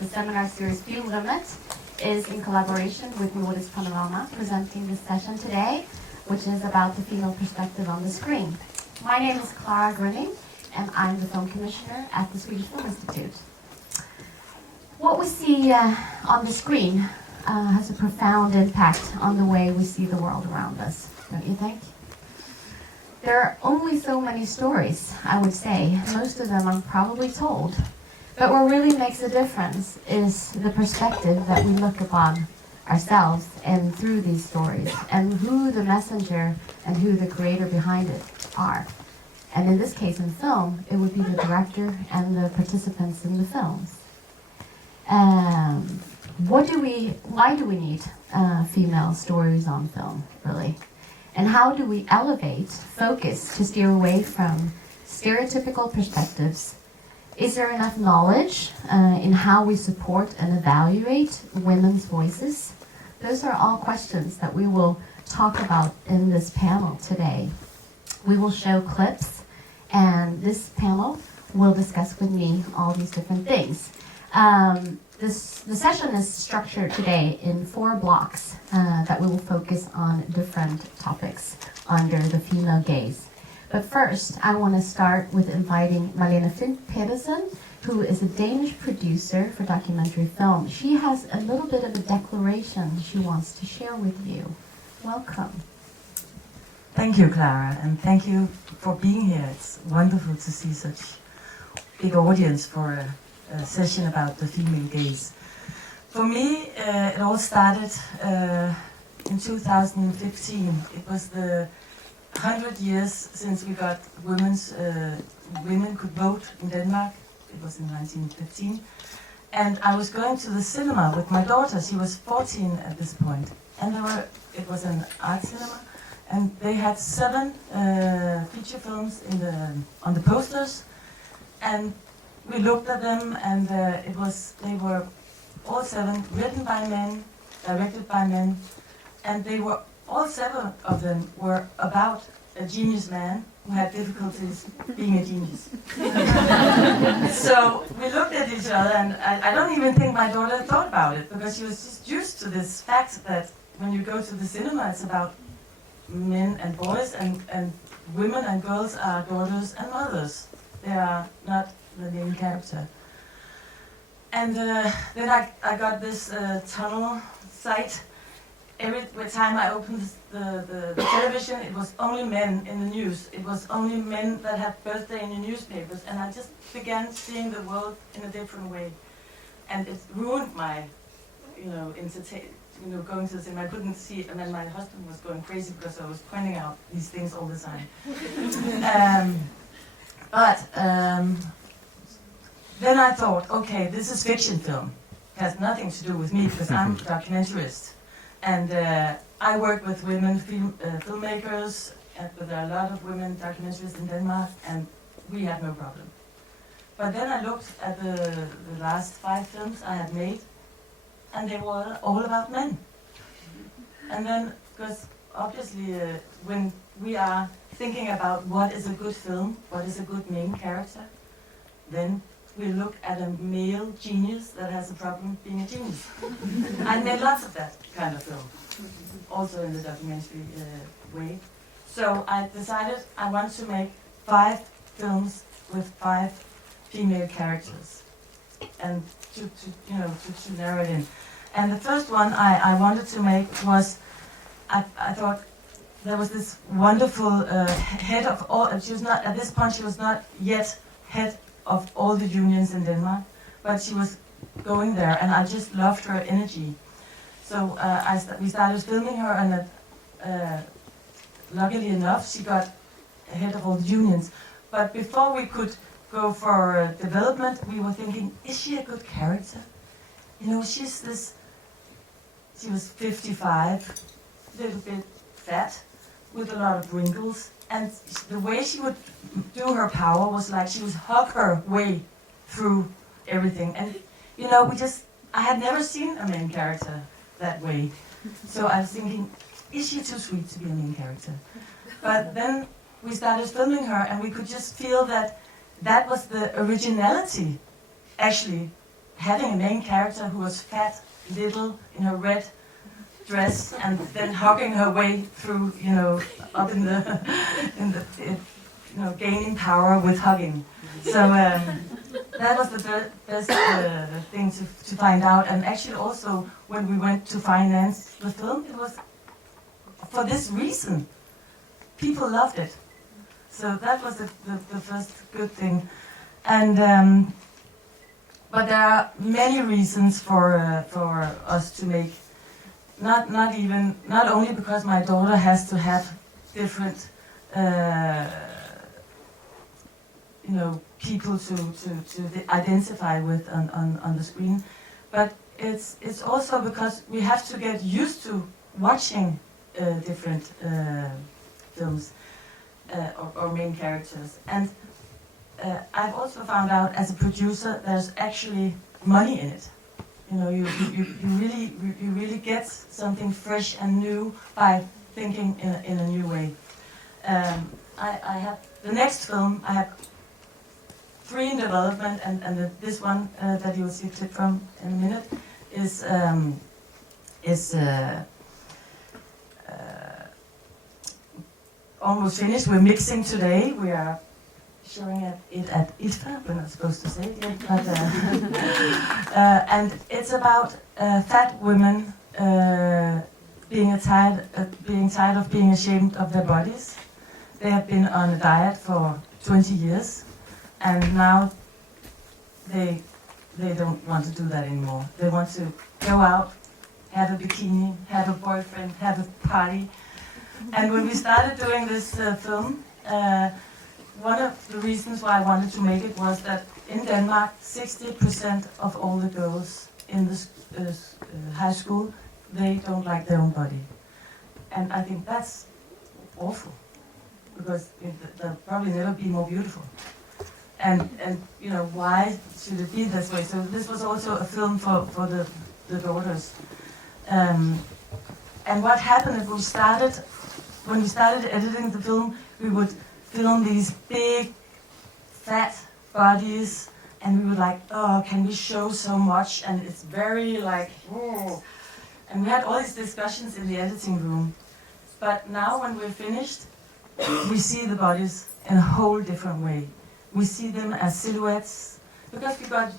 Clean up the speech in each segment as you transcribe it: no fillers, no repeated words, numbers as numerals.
The seminar series Filmrummet is in collaboration with Nordisk Panorama, presenting this session today, which is about the female perspective on the screen. My name is Klara Grunning, and I'm the film commissioner at the Swedish Filminstitutet. What we see on the screen has a profound impact on the way we see the world around us, don't you think? There are only so many stories, I would say. Most of them are probably told. But what really makes a difference is the perspective that we look upon ourselves and through these stories, and who the messenger and who the creator behind it are. And in this case, in film, it would be the director and the participants in the films. Why do we need female stories on film, really? And how do we elevate focus to steer away from stereotypical perspectives? Is there enough knowledge in how we support and evaluate women's voices? Those are all questions that we will talk about in this panel today. We will show clips, and this panel will discuss with me all these different things. The session is structured today in 4 blocks that we will focus on different topics under the female gaze. But first, I want to start with inviting Malene Pedersen, who is a Danish producer for documentary film. She has a little bit of a declaration she wants to share with you. Welcome. Thank you, Klara, and thank you for being here. It's wonderful to see such big audience for a session about the female gaze. For me, it all started in 2015. It was the 100 years since we got women could vote in Denmark. It was in 1915. And I was going to the cinema with my daughter. She was 14 at this point. And it was an art cinema. And they had 7 feature films on the posters. And we looked at them, and they were all 7 written by men, directed by men, and all 7 of them were about a genius man who had difficulties being a genius. So we looked at each other, and I don't even think my daughter thought about it, because she was just used to this fact that when you go to the cinema, it's about men and boys, and women and girls are daughters and mothers. They are not the main character. And then I got this tunnel sight. Every time I opened the television, it was only men in the news. It was only men that had birthday in the newspapers, and I just began seeing the world in a different way. And it ruined my, going to the cinema. I couldn't see, and then my husband was going crazy because I was pointing out these things all the time. Then I thought, okay, this is fiction film. It has nothing to do with me because I'm a documentarist. And I work with women filmmakers, and there are a lot of women documentarists in Denmark, and we have no problem. But then I looked at the last 5 films I had made, and they were all about men. And then, because obviously when we are thinking about what is a good film, what is a good main character, then we look at a male genius that has a problem being a genius. I made lots of that kind of film, also in the documentary way. So I decided I want to make 5 films with 5 female characters, and to narrow it in. And the first one I wanted to make was, I thought there was this wonderful head of all. She was not at this point. She was not yet head of all the unions in Denmark, but she was going there, and I just loved her energy. So we started filming her, and luckily enough, she got ahead of all the unions. But before we could go for development, we were thinking, is she a good character? She was 55, a little bit fat, with a lot of wrinkles. And the way she would do her power was like she would hug her way through everything. And, I had never seen a main character that way. So I was thinking, is she too sweet to be a main character? But then we started filming her, and we could just feel that was the originality, actually, having a main character who was fat, little, in her red dress, and then hugging her way through, up in the, gaining power with hugging. So that was the best thing to find out. And actually also, when we went to finance the film, it was for this reason. People loved it. So that was the first good thing. And but there are many reasons for us to make. Not only because my daughter has to have different people to identify with on the screen, but it's also because we have to get used to watching different films or main characters. And I've also found out as a producer there's actually money in it. You really get something fresh and new by thinking in a new way. I have the next film. I have 3 in development, and this one that you'll see a clip from in a minute is almost finished. We're mixing today. We are showing it at IFA. We're not supposed to say it yet, but and it's about fat women being tired of being ashamed of their bodies. They have been on a diet for 20 years, and now they don't want to do that anymore. They want to go out, have a bikini, have a boyfriend, have a party. And when we started doing this film, one of the reasons why I wanted to make it was that in Denmark, 60% of all the girls in the high school, they don't like their own body. And I think that's awful, because they'll probably never be more beautiful. And why should it be this way? So this was also a film for the daughters. And what happened is when we started editing the film, we would film these big, fat bodies, and we were like, oh, can we show so much? And it's very like, oh. And we had all these discussions in the editing room. But now when we're finished, we see the bodies in a whole different way. We see them as silhouettes, because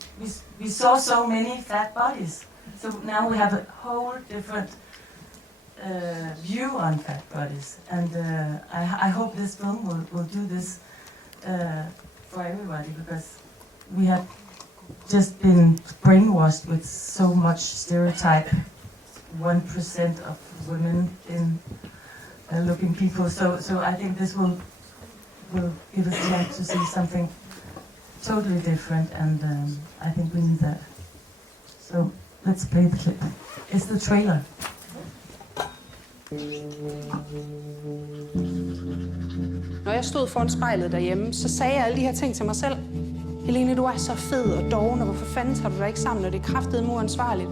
we saw so many fat bodies. So now we have a whole different view on fat bodies, and I hope this film will do this for everybody, because we have just been brainwashed with so much stereotype. 1% of women in looking people. So I think this will give us a chance to see something totally different, and I think we need that. So let's play the clip. It's the trailer. Når jeg stod foran spejlet derhjemme, så sagde jeg alle de her ting til mig selv. Helene, du er så fed og doven, og hvorfor fanden tager du dig ikke sammen, når det er kraftedeme uansvarligt?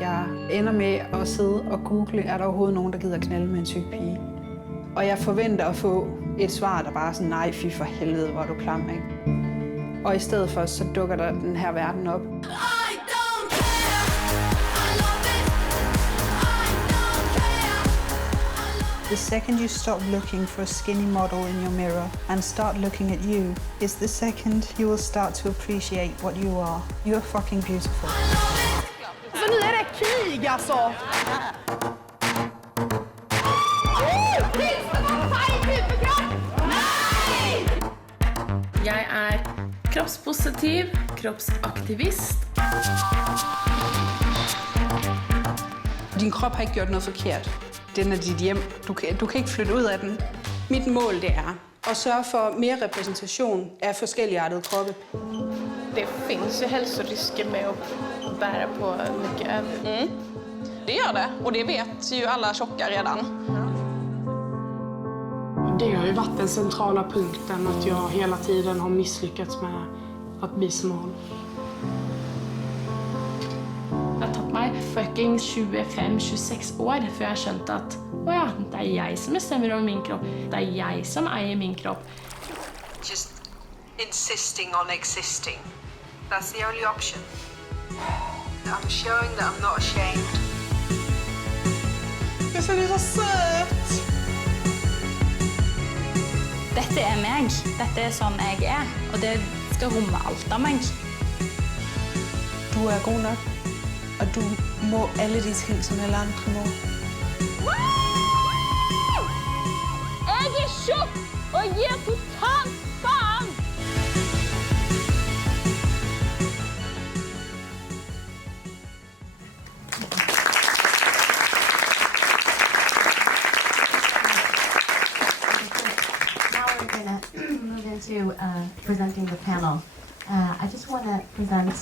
Jeg ender med at sidde og google, er der overhovedet nogen, der gider knalde med en syg pige? Og jeg forventer at få et svar, der bare er sådan, nej, fy for helvede, hvor er du klam, ikke? Og i stedet for, så dukker der den her verden op. The second you stop looking for a skinny model in your mirror and start looking at you is the second you will start to appreciate what you are. You are fucking beautiful. Så nu är det krig alltså! Jeg er kroppspositiv, kroppsaktivist. Din krop har ikke gjort noget forkert. Den er dit hjem. Du kan ikke flytte ud af den. Mit mål det er at sørge for mere repræsentation af forskelligartede kroppe. Det finns ju hälsorisker med att bära på mycket över. Det gör det, och det vet ju alla tjocka redan. Det har ju varit den centrala punkten, att jag hela tiden har misslyckats med att bli smal. Det har tagit mig fucking 25-26 år för jag känt att det är jag som bestämmer över min kropp. Det är jag som äger min kropp. Just insisting on existing. That's the only option. I'm showing that I'm not ashamed. Jeg synes, det er så søt! Dette er meg. Dette er sånn jeg er. Og det skal rumme alt av meg. Du er god nok, og du må alle de ting, som alle andre må. Jeg er tjukk og gir totalt faen! To presenting the panel. I just want to present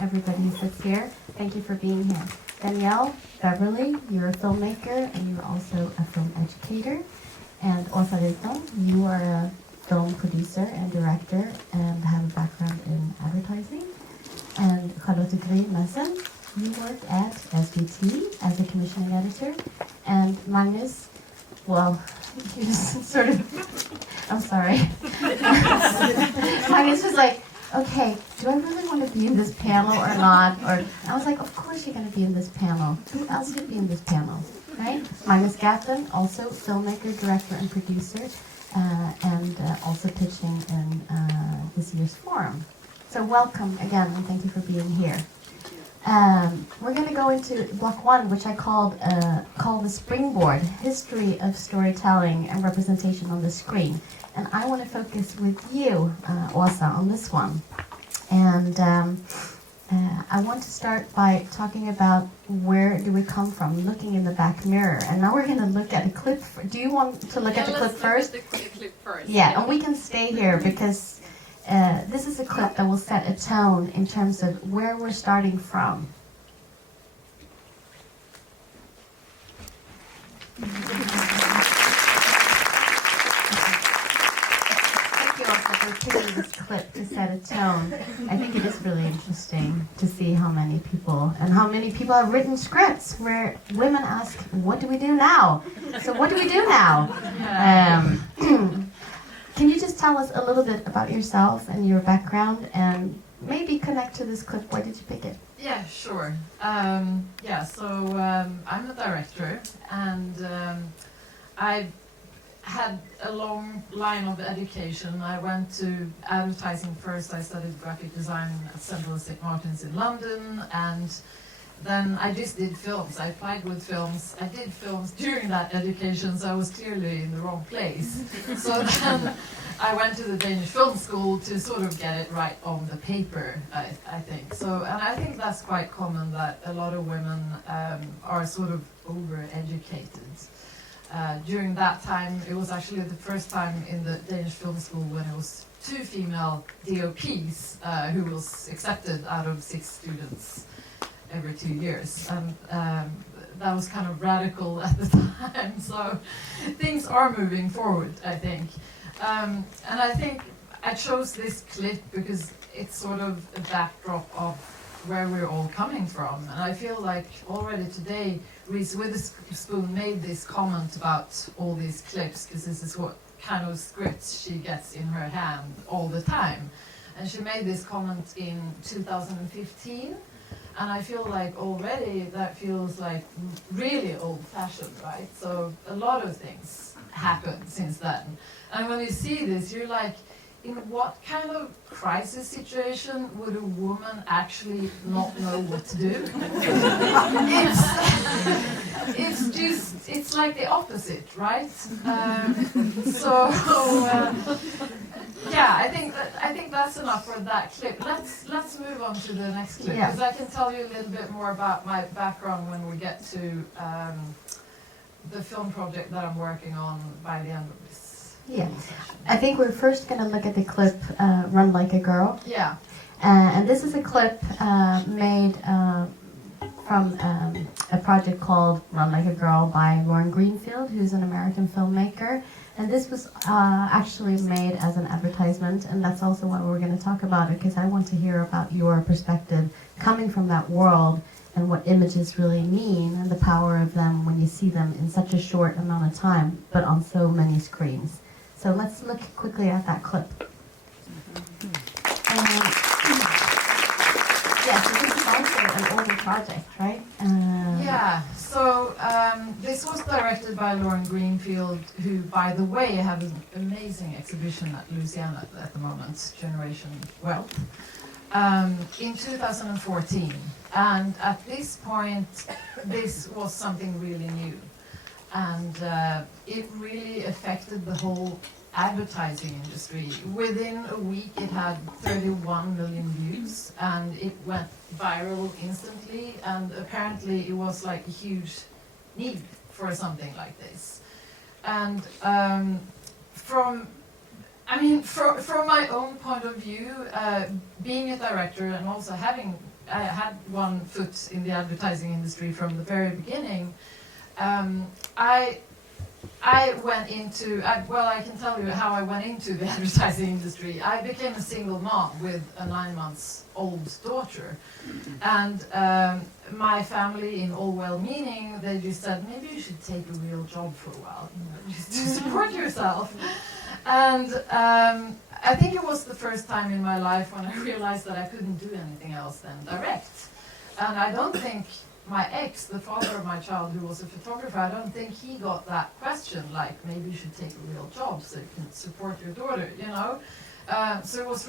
everybody who sits here. Thank you for being here. Danielle, Beverly, you're a filmmaker and you're also a film educator. And Riton, you are a film producer and director and have a background in advertising. And Madsen, you work at SVT as a commissioning editor. And Magnus, well, you just sort of, I'm sorry. Magnus was like, okay, do I really want to be in this panel or not? Or I was like, of course you're going to be in this panel. Who else would be in this panel, right? Magnus Gertten, also filmmaker, director, and producer, and also pitching in this year's forum. So welcome again, and thank you for being here. We're going to go into block one, which I call the springboard, history of storytelling and representation on the screen. And I want to focus with you, Åsa, on this one. And I want to start by talking about where do we come from, looking in the back mirror. And now we're going to look at a clip. Do you want to look at the clip first? Let's look at the clip first. Yeah, and we can stay here because this is a clip that will set a tone in terms of where we're starting from. Thank you also for picking this clip to set a tone. I think it is really interesting to see how many people have written scripts where women ask, what do we do now? So what do we do now? Can you just tell us a little bit about yourself and your background and maybe connect to this clip? Why did you pick it? Yeah, sure. I'm a director and I had a long line of education. I went to advertising first. I studied graphic design at Central St. Martin's in London, and then I just did films. I applied with films. I did films during that education, so I was clearly in the wrong place. So then I went to the Danish Film School to sort of get it right on the paper, I think. So, and I think that's quite common that a lot of women are sort of over-educated. During that time, it was actually the first time in the Danish Film School when it was 2 female DOPs who was accepted out of 6 students every 2 years. And that was kind of radical at the time, so things are moving forward, I think. And I think I chose this clip because it's sort of a backdrop of where we're all coming from. And I feel like already today, Reese Witherspoon made this comment about all these clips, because this is what kind of scripts she gets in her hand all the time. And she made this comment in 2015. And I feel like already that feels like really old-fashioned, right? So a lot of things happened since then. And when you see this, you're like, in what kind of crisis situation would a woman actually not know what to do? It's like the opposite, right? Yeah, I think that's enough for that clip. Let's move on to the next clip, because I can tell you a little bit more about my background when we get to the film project that I'm working on by the end of this. Yeah, I think we're first going to look at the clip Run Like a Girl. Yeah. And this is a clip made from a project called Run Like a Girl by Lauren Greenfield, who's an American filmmaker. And this was actually made as an advertisement, and that's also why we're going to talk about it, because I want to hear about your perspective coming from that world and what images really mean and the power of them when you see them in such a short amount of time, but on so many screens. So let's look quickly at that clip. Yeah, so this is also an older project, right? Yeah, so this was directed by Lauren Greenfield, who, by the way, have an amazing exhibition at Louisiana at the moment, Generation Wealth, in 2014. And at this point, this was something really new. And it really affected the whole advertising industry. Within a week, it had 31 million views, and it went viral instantly, and apparently it was like a huge need for something like this. And from my own point of view, being a director and also having had one foot in the advertising industry from the very beginning, I went into, I can tell you how I went into the advertising industry. I became a single mom with a 9-month-old daughter. And my family, in all well-meaning, they just said, maybe you should take a real job for a while, just to support yourself. And I think it was the first time in my life when I realized that I couldn't do anything else than direct. And I don't think my ex, the father of my child, who was a photographer, I don't think he got that question, like, maybe you should take a real job so you can support your daughter, you know? So I was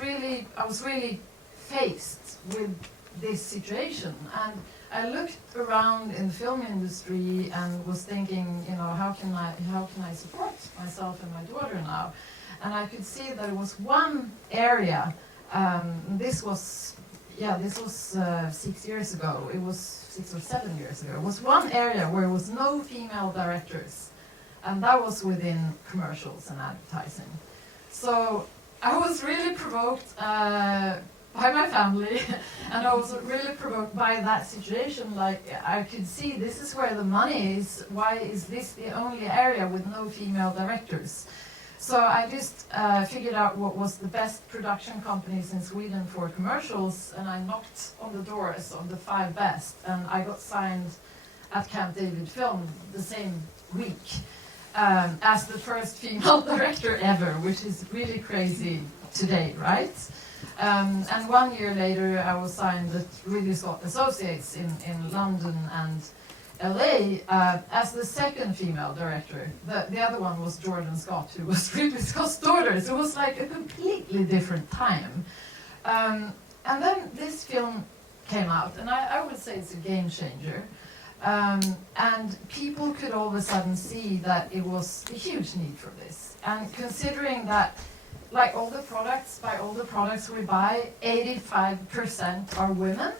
really faced with this situation. And I looked around in the film industry and was thinking, you know, how can I support myself and my daughter now? And I could see there was one area, this was 6 years ago, it was 6 or 7 years ago. It was one area where there was no female directors, and that was within commercials and advertising. So I was really provoked by my family, and I was really provoked by that situation. Like, I could see this is where the money is. Why is this the only area with no female directors? So I just figured out what was the best production companies in Sweden for commercials, and I knocked on the doors of the 5 best, and I got signed at Camp David Film the same week as the first female director ever, which is really crazy today, right? And 1 year later, I was signed at Ridley Scott Associates in London and LA as the second female director. The other one was Jordan Scott, who was Ridley Scott's daughter. So it was like a completely different time. And then this film came out, and I would say it's a game changer. And people could all of a sudden see that it was a huge need for this. And considering that, like all the products we buy, 85% are women.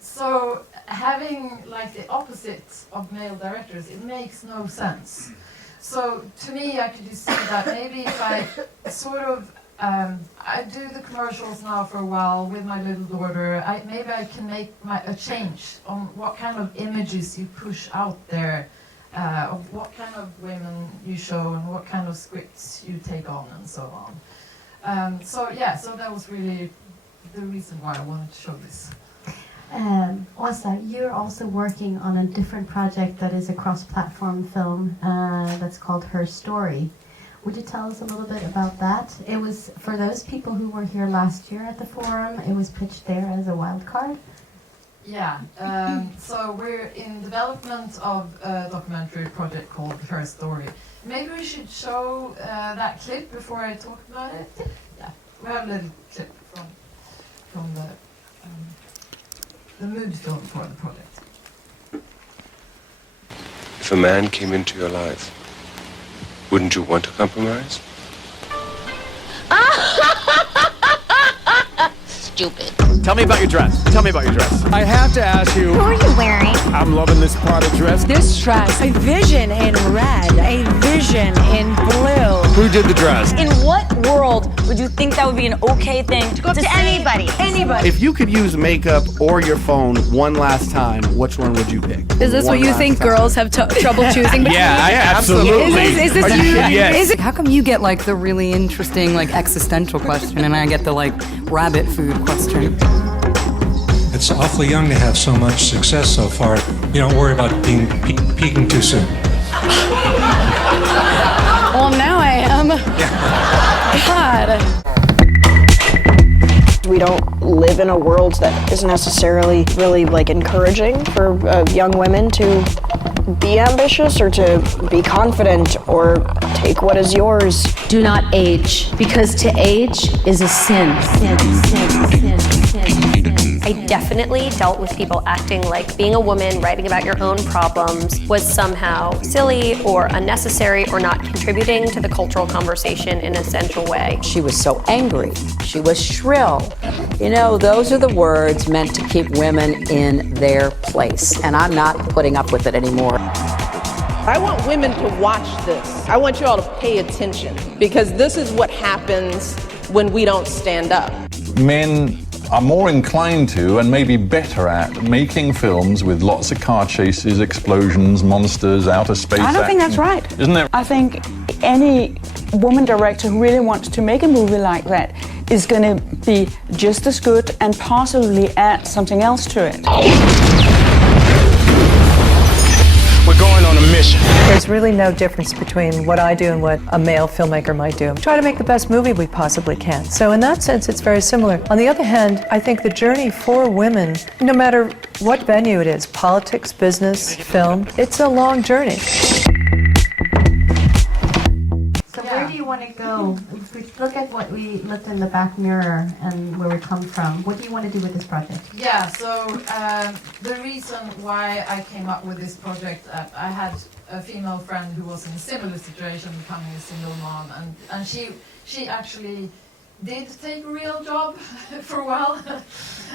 So having like the opposite of male directors, it makes no sense. So to me, I could just see that maybe if I sort of, I do the commercials now for a while with my little daughter, maybe I can make a change on what kind of images you push out there, of what kind of women you show and what kind of scripts you take on and so on. So that was really the reason why I wanted to show this. Åsa, you're also working on a different project that is a cross-platform film that's called Her Story. Would you tell us a little bit about that? It was, for those people who were here last year at the forum, it was pitched there as a wild card? Yeah, so we're in development of a documentary project called Her Story. Maybe we should show that clip before I talk about it. Yeah, we have a little clip from the mood film for the project. If a man came into your life, wouldn't you want to compromise? Stupid. Tell me about your dress. Tell me about your dress. I have to ask you. Who are you wearing? I'm loving this Prada dress. This dress, a vision in red, a vision in blue. Who did the dress? In what world would you think that would be an okay thing to go to anybody? Anybody. If you could use makeup or your phone one last time, which one would you pick? Is this what you think girls have trouble choosing between? Yeah, absolutely. Is this you? Yes. How come you get like the really interesting like existential question and I get the like rabbit food question? It's awfully young to have so much success so far. You don't worry about being peaking too soon. Well, now I am. God. don't live in a world that is necessarily really like encouraging for young women to be ambitious or to be confident or take what is yours. Do not age, because to age is a sin. I definitely dealt with people acting like being a woman writing about your own problems was somehow silly or unnecessary or not contributing to the cultural conversation in an essential way. She was so angry. She was shrill. You know, those are the words meant to keep women in their place, and I'm not putting up with it anymore. I want women to watch this. I want you all to pay attention, because this is what happens when we don't stand up. Men are more inclined to and maybe better at making films with lots of car chases, explosions, monsters, outer space I don't think that's action. right. Isn't it? I think any woman director who really wants to make a movie like that is going to be just as good and possibly add something else to it. We're going on a mission. There's really no difference between what I do and what a male filmmaker might do. Try to make the best movie we possibly can. So in that sense, it's very similar. On the other hand, I think the journey for women, no matter what venue it is, politics, business, film, it's a long journey. So where do you want to go? If we look at what we looked in the back mirror and where we come from, what do you want to do with this project? Yeah, so the reason why I came up with this project, I had a female friend who was in a similar situation, becoming a single mom, and she actually did take a real job for a while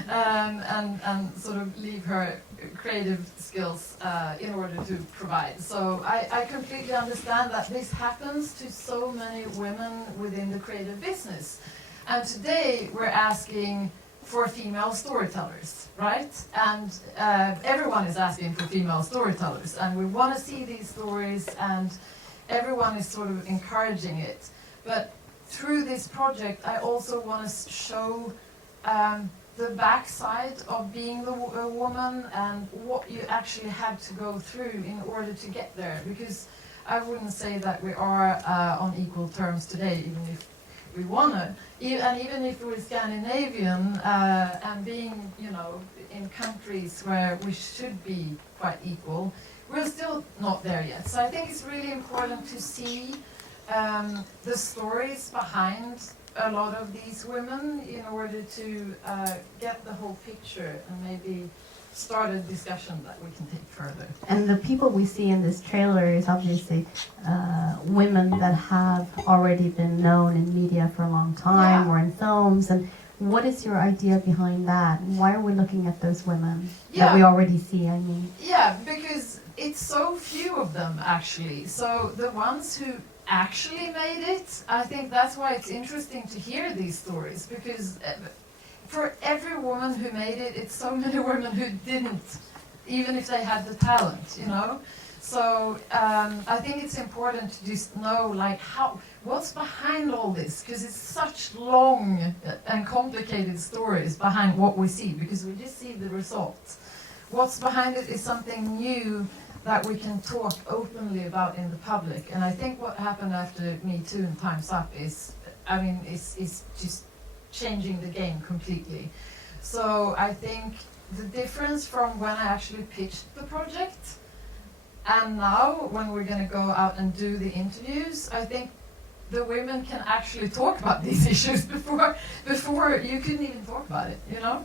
and sort of leave her creative skills in order to provide. So I completely understand that this happens to so many women within the creative business. And today we're asking for female storytellers, right? And everyone is asking for female storytellers, and we want to see these stories, and everyone is sort of encouraging it. But through this project, I also want to show the backside of being a woman and what you actually have to go through in order to get there. Because I wouldn't say that we are on equal terms today, even if we want to. And even if we're Scandinavian and being, you know, in countries where we should be quite equal, we're still not there yet. So I think it's really important to see the stories behind a lot of these women in order to get the whole picture and maybe start a discussion that we can take further. And the people we see in this trailer is obviously women that have already been known in media for a long time or in films. And what is your idea behind that? Why are we looking at those women that we already see, I mean? Yeah, because it's so few of them actually. So the ones who actually made it, I think that's why it's interesting to hear these stories, because for every woman who made it, it's so many women who didn't, even if they had the talent, you know. So I think it's important to just know, like, what's behind all this, because it's such long and complicated stories behind what we see, because we just see the results. What's behind it is something new that we can talk openly about in the public. And I think what happened after Me Too and Time's Up is, I mean, is just changing the game completely. So I think the difference from when I actually pitched the project and now when we're going to go out and do the interviews, I think the women can actually talk about these issues before you couldn't even talk about it, you know?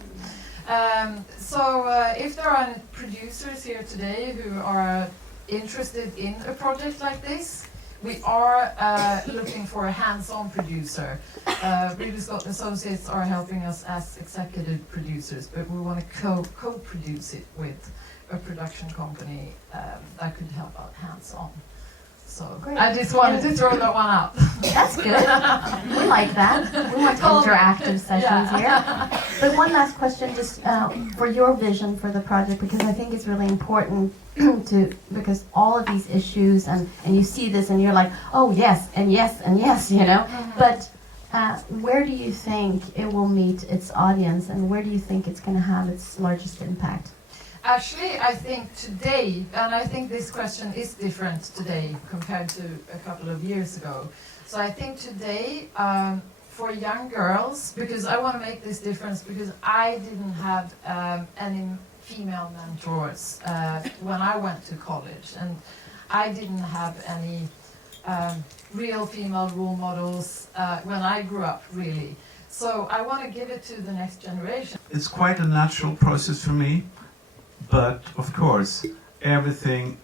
So if there are any producers here today who are interested in a project like this, we are looking for a hands-on producer. Ridley Scott Associates are helping us as executive producers, but we want to co-produce it with a production company that could help out hands-on. So great. I just wanted to throw that one out. That's good. We like that. We want interactive sessions here. But one last question, just for your vision for the project, because I think it's really important because all of these issues, and you see this and you're like, oh yes, and yes, and yes, you know. But where do you think it will meet its audience, and where do you think it's going to have its largest impact? Actually, I think today, and I think this question is different today compared to a couple of years ago. So I think today, for young girls, because I want to make this difference, because I didn't have any female mentors when I went to college, and I didn't have any real female role models when I grew up, really. So I want to give it to the next generation. It's quite a natural process for me, but of course, everything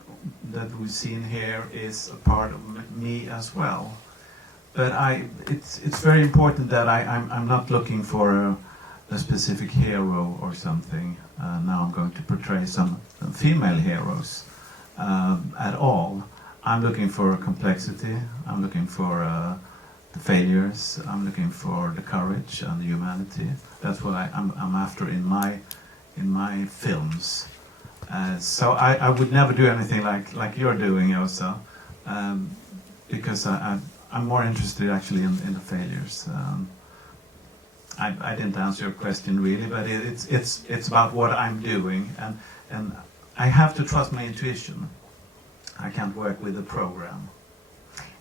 that we've seen here is a part of me as well. But it's very important that I'm not looking for a specific hero or something. Now I'm going to portray some female heroes at all. I'm looking for complexity. I'm looking for the failures. I'm looking for the courage and the humanity. That's what I'm after in my films. So I would never do anything like you're doing, Elsa, because I'm more interested actually in the failures. I didn't answer your question really, but it's about what I'm doing, and I have to trust my intuition. I can't work with a program.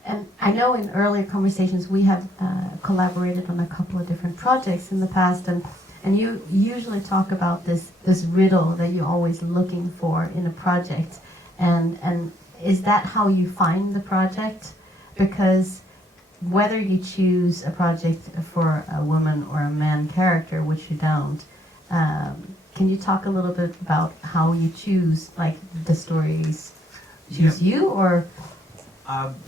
And I know in earlier conversations we have collaborated on a couple of different projects in the past, and you usually talk about this riddle that you're always looking for in a project, and is that how you find the project? Because whether you choose a project for a woman or a man character, which you don't, can you talk a little bit about how you choose, like the stories choose you, or?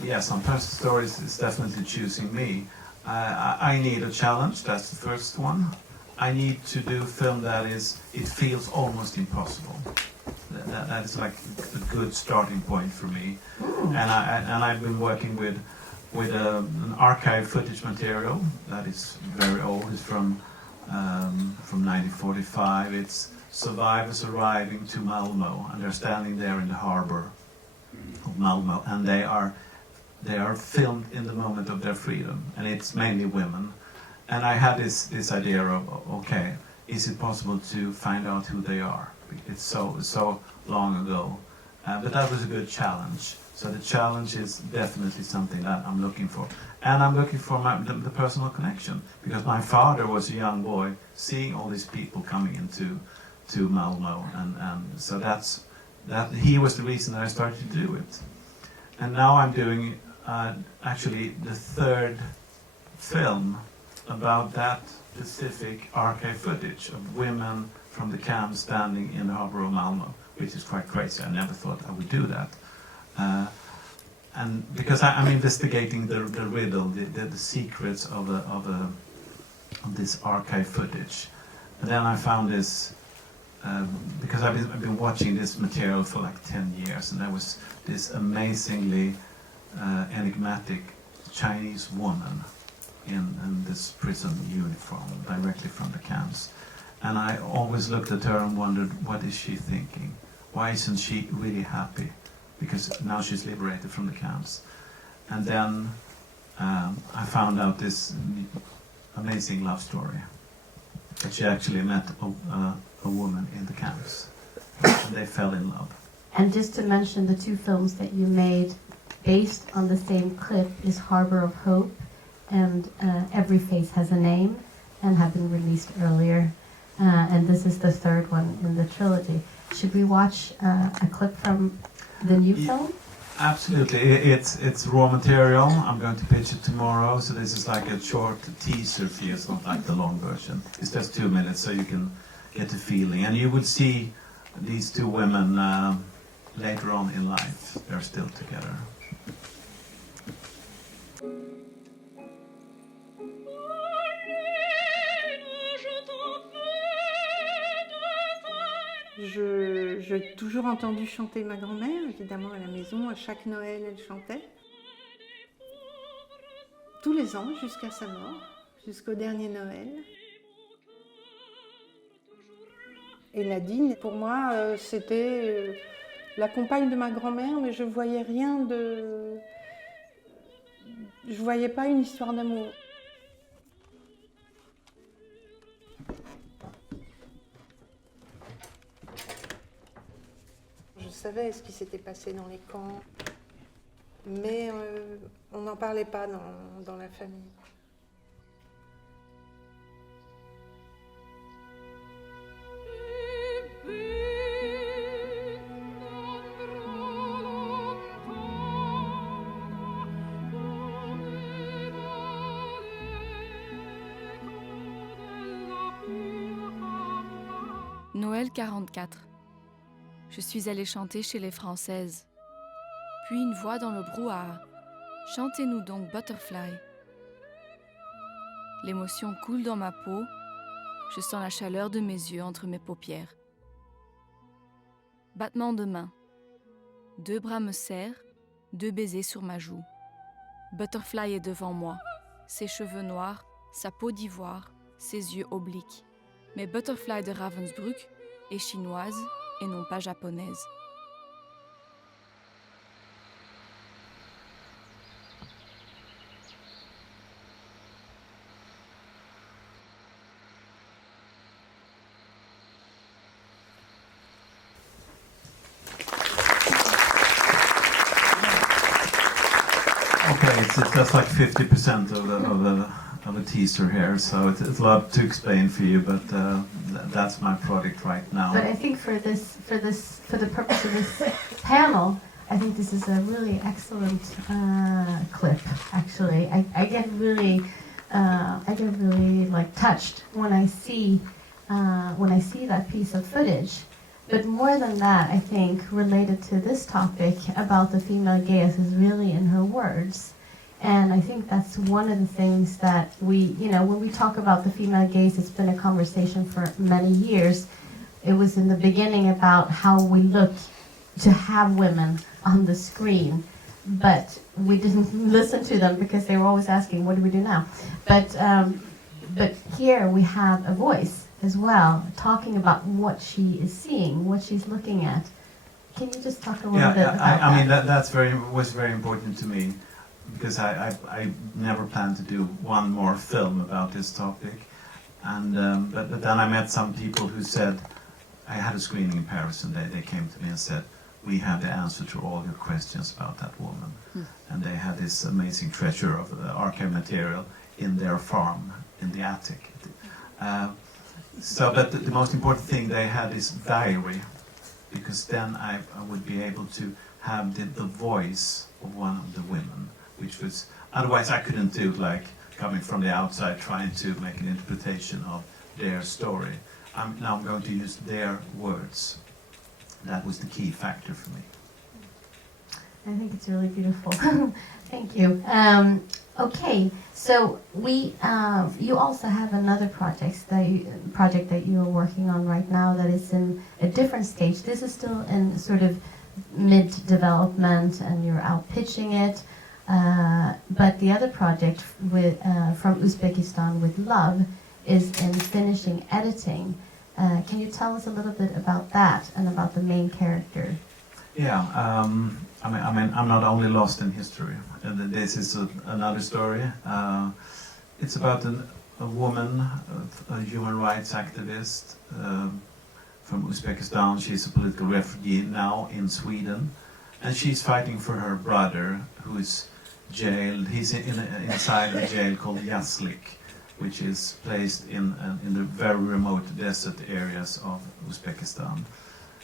Yeah, sometimes the stories is definitely choosing me. I need a challenge, that's the first one. I need to do film that it feels almost impossible. That is like a good starting point for me. And I've been working with an archive footage material that is very old. It's from 1945. It's survivors arriving to Malmö, and they're standing there in the harbor of Malmö, and they are filmed in the moment of their freedom, and it's mainly women. And I had this idea of, okay, is it possible to find out who they are? It's so long ago, but that was a good challenge. So the challenge is definitely something that I'm looking for. And I'm looking for the personal connection, because my father was a young boy seeing all these people coming into Malmö, and so that he was the reason that I started to do it. And now I'm doing actually the third film about that specific archive footage of women from the camp standing in the harbor of Malmö, which is quite crazy. I never thought I would do that. And because I'm investigating the riddle, the secrets of this archive footage. And then I found this, because I've been watching this material for like 10 years, and there was this amazingly enigmatic Chinese woman in this prison uniform, directly from the camps. And I always looked at her and wondered, what is she thinking? Why isn't she really happy? Because now she's liberated from the camps. And then I found out this amazing love story, that she actually met a woman in the camps, and they fell in love. And just to mention, the two films that you made based on the same clip is Harbor of Hope and Every Face Has a Name, and have been released earlier. And this is the third one in the trilogy. Should we watch a clip from the new film? Absolutely. It's raw material. I'm going to pitch it tomorrow, so this is like a short teaser for you. It's not like the long version. It's just 2 minutes, so you can get the feeling. And you will see these two women later on in life. They're still together. J'ai toujours entendu chanter ma grand-mère, évidemment, à la maison. À chaque Noël, elle chantait. Tous les ans, jusqu'à sa mort, jusqu'au dernier Noël. Et Nadine, pour moi, c'était la compagne de ma grand-mère, mais je voyais rien de... Je voyais pas une histoire d'amour. Je savais ce qui s'était passé dans les camps, mais on n'en parlait pas dans la famille. Noël 44. Je suis allée chanter chez les Françaises. Puis une voix dans le brouhaha. Chantez-nous donc Butterfly. L'émotion coule dans ma peau. Je sens la chaleur de mes yeux entre mes paupières. Battement de main. 2 bras me serrent, 2 baisers sur ma joue. Butterfly est devant moi. Ses cheveux noirs, sa peau d'ivoire, ses yeux obliques. Mais Butterfly de Ravensbrück est chinoise et non pas japonaise. Okay, it's just like 50% of a teaser here, so it's a lot to explain for you, but that's my project right now. But I think for the purpose of this panel, I think this is a really excellent clip. Actually, I get really like touched when I see that piece of footage. But more than that, I think related to this topic about the female gaze is really in her words. And I think that's one of the things that we, when we talk about the female gaze, it's been a conversation for many years. It was in the beginning about how we look to have women on the screen, but we didn't listen to them because they were always asking, what do we do now? But here we have a voice as well, talking about what she is seeing, what she's looking at. Can you just talk a little bit about that? I mean, was very important to me, because I never planned to do one more film about this topic, and but then I met some people who said, I had a screening in Paris, and they came to me and said, we have the answer to all your questions about that woman. And they had this amazing treasure of archive material in their farm, in the attic. But the most important thing, they had this diary, because then I would be able to have the voice of one of the women, which was, otherwise I couldn't do, like coming from the outside trying to make an interpretation of their story. Now I'm going to use their words. That was the key factor for me. I think it's really beautiful. Thank you. Okay, so you also have another project that you are working on right now that is in a different stage. This is still in sort of mid-development, and you're out pitching it. But the other project from Uzbekistan with Love is in finishing editing. Can you tell us a little bit about that and about the main character? Yeah, I mean, I'm not only lost in history. This is another story. It's about a woman, a human rights activist from Uzbekistan. She's a political refugee now in Sweden, and she's fighting for her brother, who is jailed. He's inside a jail called Yaslik, which is placed in the very remote desert areas of Uzbekistan.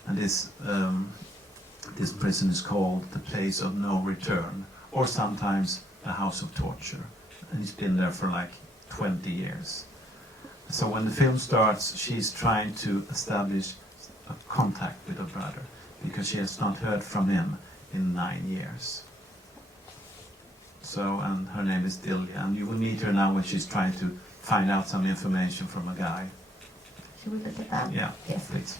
And this prison is called the place of no return, or sometimes the house of torture. And he's been there for like 20 years. So when the film starts, she's trying to establish a contact with her brother, because she has not heard from him in 9 years. So, and her name is Dilya, and you will meet her now when she's trying to find out some information from a guy. Should we look at that? Yeah, yes. Please.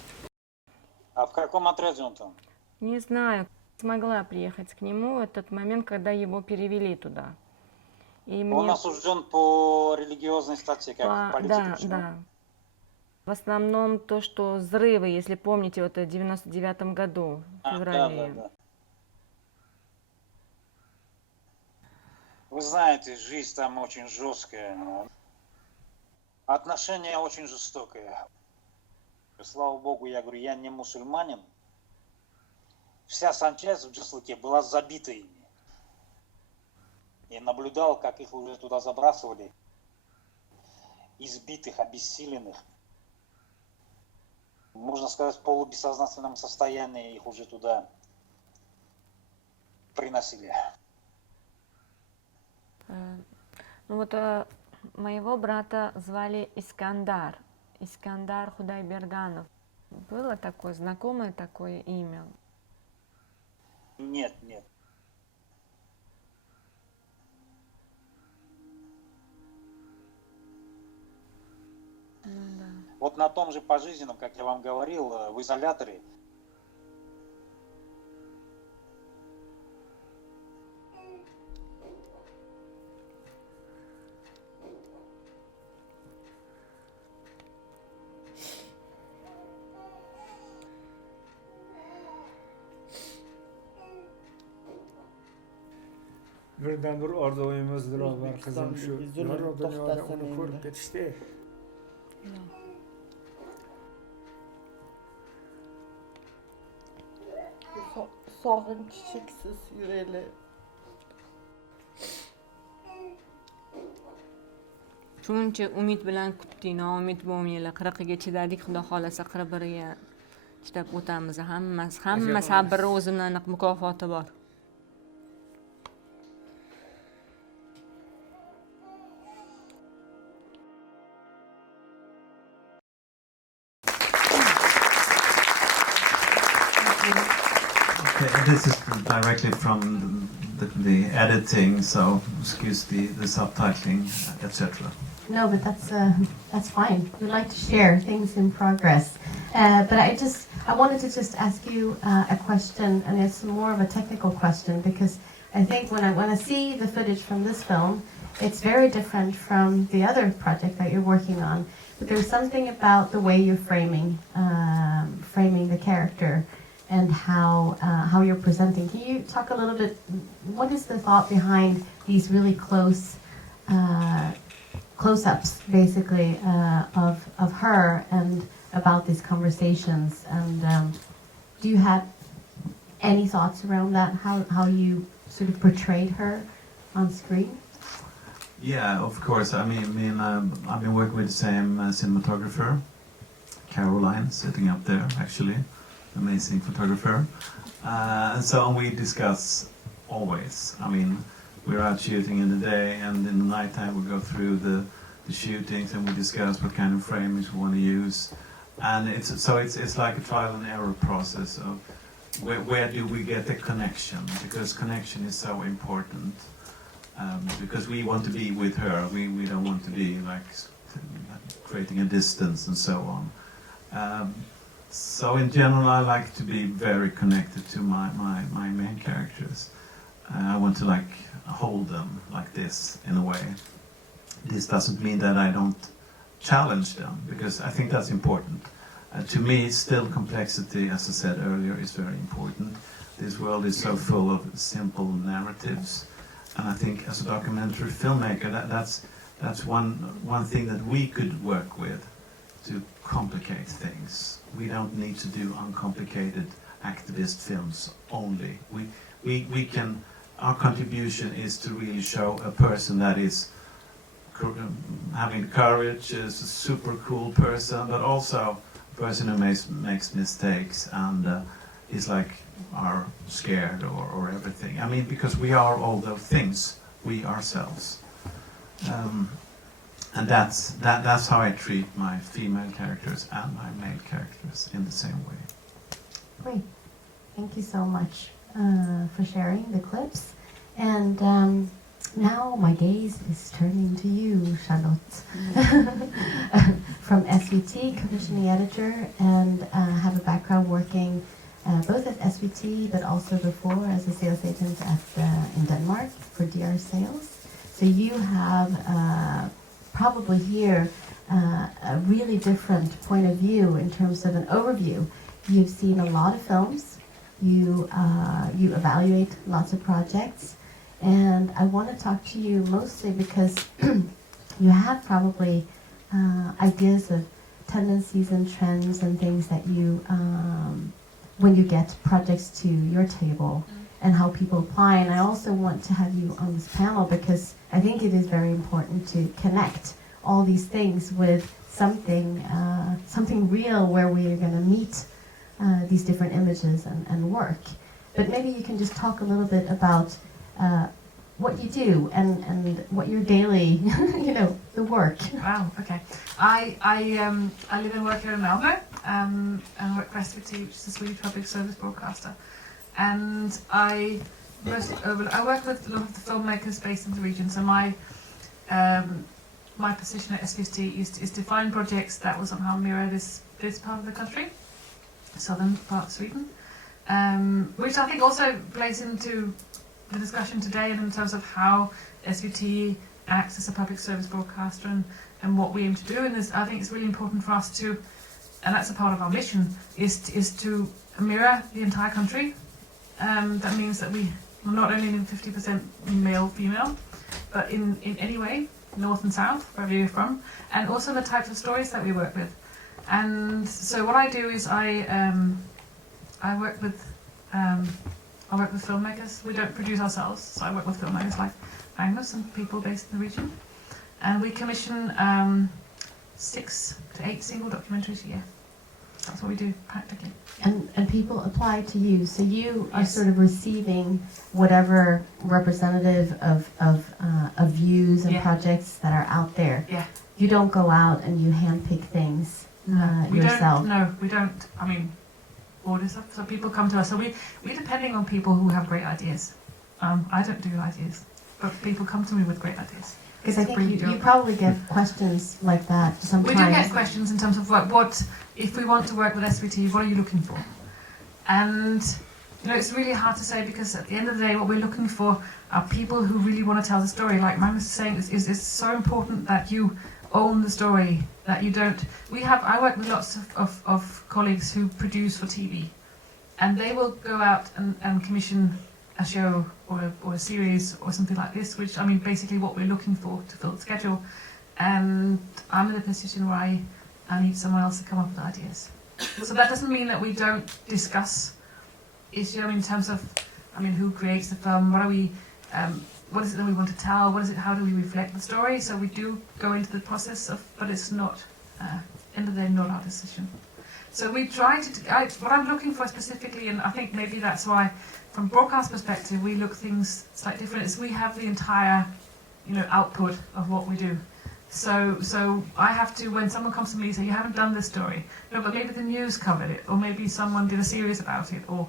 А в каком отряде он там? Не знаю. Смогла приехать к нему в тот момент, когда его перевели туда. И он осужден по религиозной статье, как политик. Да. В основном то, что взрывы, если помните, вот в 99-м году, в феврале. Да. Вы знаете, жизнь там очень жесткая. Отношения очень жестокие. Слава Богу, я говорю, я не мусульманин. Вся Санчез в Джаслыке была забита ими. И наблюдал, как их уже туда забрасывали. Избитых, обессиленных. Можно сказать, в полубессознательном состоянии их уже туда приносили. Ну вот моего брата звали Искандар Худайберганов. Было такое знакомое такое имя? Нет, нет. Да. Вот на том же пожизненном, как я вам говорил, в изоляторе. Birden bir orzuymuzdur o var kızım şu yorul dünyada onu ko'rib ketishdi. Sog'inch cheksiz yureli. Shuncha umid bilan kutdik, noumid bo'lmanglar. 40ga chidadik, Xudo xolasa 41ga chidab o'tamiz. Hamma sabrni o'zimdan mukofoti bor. Okay, this is directly from the editing, so excuse the subtitling, etc. No, but that's fine. We like to share things in progress. But I wanted to just ask you a question, and it's more of a technical question, because I think when I see the footage from this film, it's very different from the other project that you're working on. But there's something about the way you're framing the character and how you're presenting. Can you talk a little bit? What is the thought behind these really close-ups, basically, of her and about these conversations? And do you have any thoughts around that? How you sort of portrayed her on screen? Yeah, of course. I mean, I've been working with the same cinematographer, Caroline, sitting up there, actually, amazing photographer. And so we discuss always. I mean, we're out shooting in the day, and in the nighttime we go through the shootings and we discuss what kind of framings we want to use. And it's like a trial and error process of where do we get the connection, because connection is so important. Because we want to be with her, we don't want to be like creating a distance and so on. So in general, I like to be very connected to my main characters. I want to like hold them like this in a way. This doesn't mean that I don't challenge them, because I think that's important. To me, still complexity, as I said earlier, is very important. This world is so full of simple narratives. And I think as a documentary filmmaker, that's one thing that we could work with, to complicate things. We don't need to do uncomplicated activist films only. We can, our contribution is to really show a person that is having the courage, is a super cool person, but also a person who makes mistakes and is like are scared or everything. I mean, because we are all those things, we ourselves. And that's how I treat my female characters and my male characters in the same way. Great. Thank you so much for sharing the clips. And now my gaze is turning to you, Charlotte, from SVT, commissioning editor, and have a background working both at SVT, but also before as a sales agent in Denmark for DR Sales. So you have probably here a really different point of view in terms of an overview. You've seen a lot of films, you evaluate lots of projects, and I want to talk to you mostly because you have probably ideas of tendencies and trends and things that you, when you get projects to your table, and how people apply. And I also want to have you on this panel because I think it is very important to connect all these things with something real where we are going to meet these different images and work. But maybe you can just talk a little bit about what you do and what your daily, the work. Wow. Okay. I live and work here in Malmö. and work for SVT, which is the Swedish public service broadcaster. And I work with a lot of the filmmakers based in the region. So my position at SVT is to find projects that will somehow mirror this part of the country, southern part of Sweden, which I think also plays into the discussion today in terms of how SVT acts as a public service broadcaster and what we aim to do. And I think it's really important for us to, and that's a part of our mission, is to mirror the entire country. That means that we are not only in 50% male, female, but in any way, north and south, wherever you're from, and also the types of stories that we work with. And so what I do is I work with filmmakers. We don't produce ourselves, so I work with filmmakers like Magnus and people based in the region, and we commission 6 to 8 single documentaries a year. That's what we do practically. And people apply to you, so you are sort of receiving whatever representative of views and projects that are out there. Yeah. You don't go out and you handpick things yourself. We don't. I mean, all this stuff. So people come to us. So we're depending on people who have great ideas. I don't do ideas, but people come to me with great ideas. Because I think you probably get questions like that sometimes. We do get questions in terms of what if we want to work with SVT, what are you looking for? And it's really hard to say, because at the end of the day, what we're looking for are people who really want to tell the story. Like Magnus is saying, it's so important that you own the story, that you don't. I work with lots of colleagues who produce for TV, and they will go out and commission a show or a series or something like this, which, I mean, basically what we're looking for to fill the schedule. And I'm in a position where I need someone else to come up with ideas. So that doesn't mean that we don't discuss issue in terms of, who creates the film, what is it that we want to tell, how do we reflect the story. So we do go into the process but it's not, end of the day, not our decision. So we try what I'm looking for specifically, and I think maybe that's why, from broadcast perspective, we look things slightly different, is we have the entire, output of what we do. So I have to, when someone comes to me and say, you haven't done this story, no, but maybe the news covered it, or maybe someone did a series about it, or,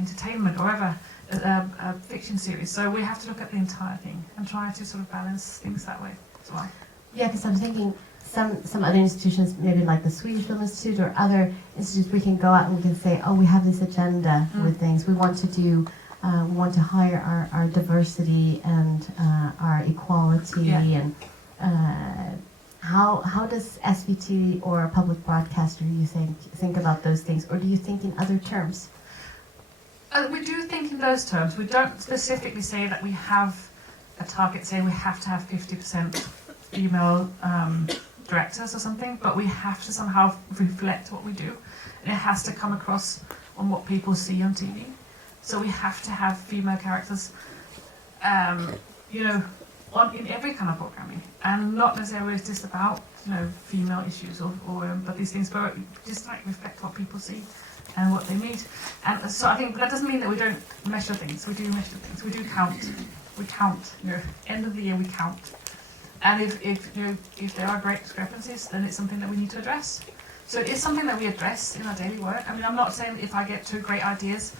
entertainment, or whatever, a fiction series. So we have to look at the entire thing and try to sort of balance things that way as well. Yeah, because I'm thinking some other institutions, maybe like the Swedish Filminstitutet or other institutes, we can go out and we can say, oh, we have this agenda with things. We want to do, we want to hire our diversity and our equality. And how does SVT or a public broadcaster, you think about those things? Or do you think in other terms? We do think in those terms. We don't specifically say that we have a target saying we have to have 50% female directors or something, but we have to somehow reflect what we do, and it has to come across on what people see on TV. So we have to have female characters, in every kind of programming, and not necessarily just about female issues or but these things, but just like reflect what people see and what they meet. And so I think that doesn't mean that we don't measure things. We do measure things. We do count. We count. End of the year we count. And if there are great discrepancies, then it's something that we need to address. So it is something that we address in our daily work. I'm not saying if I get 2 great ideas,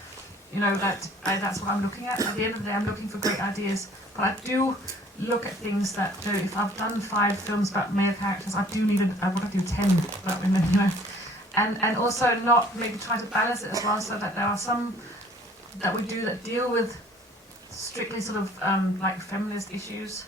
that's what I'm looking at. At the end of the day, I'm looking for great ideas. But I do look at things that, if I've done 5 films about male characters, I do need I want to do 10 about women, And also not maybe try to balance it as well, so that there are some that we do that deal with strictly sort of like feminist issues,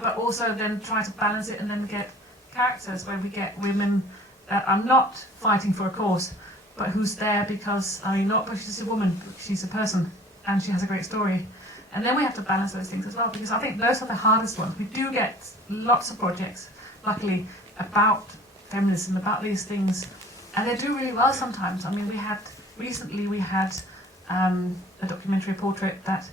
but also then try to balance it and then get characters where we get women that are not fighting for a cause, but who's there because, not because she's a woman, but she's a person and she has a great story. And then we have to balance those things as well, because I think those are the hardest ones. We do get lots of projects, luckily, about feminism, about these things, and they do really well sometimes. Recently we had a documentary portrait that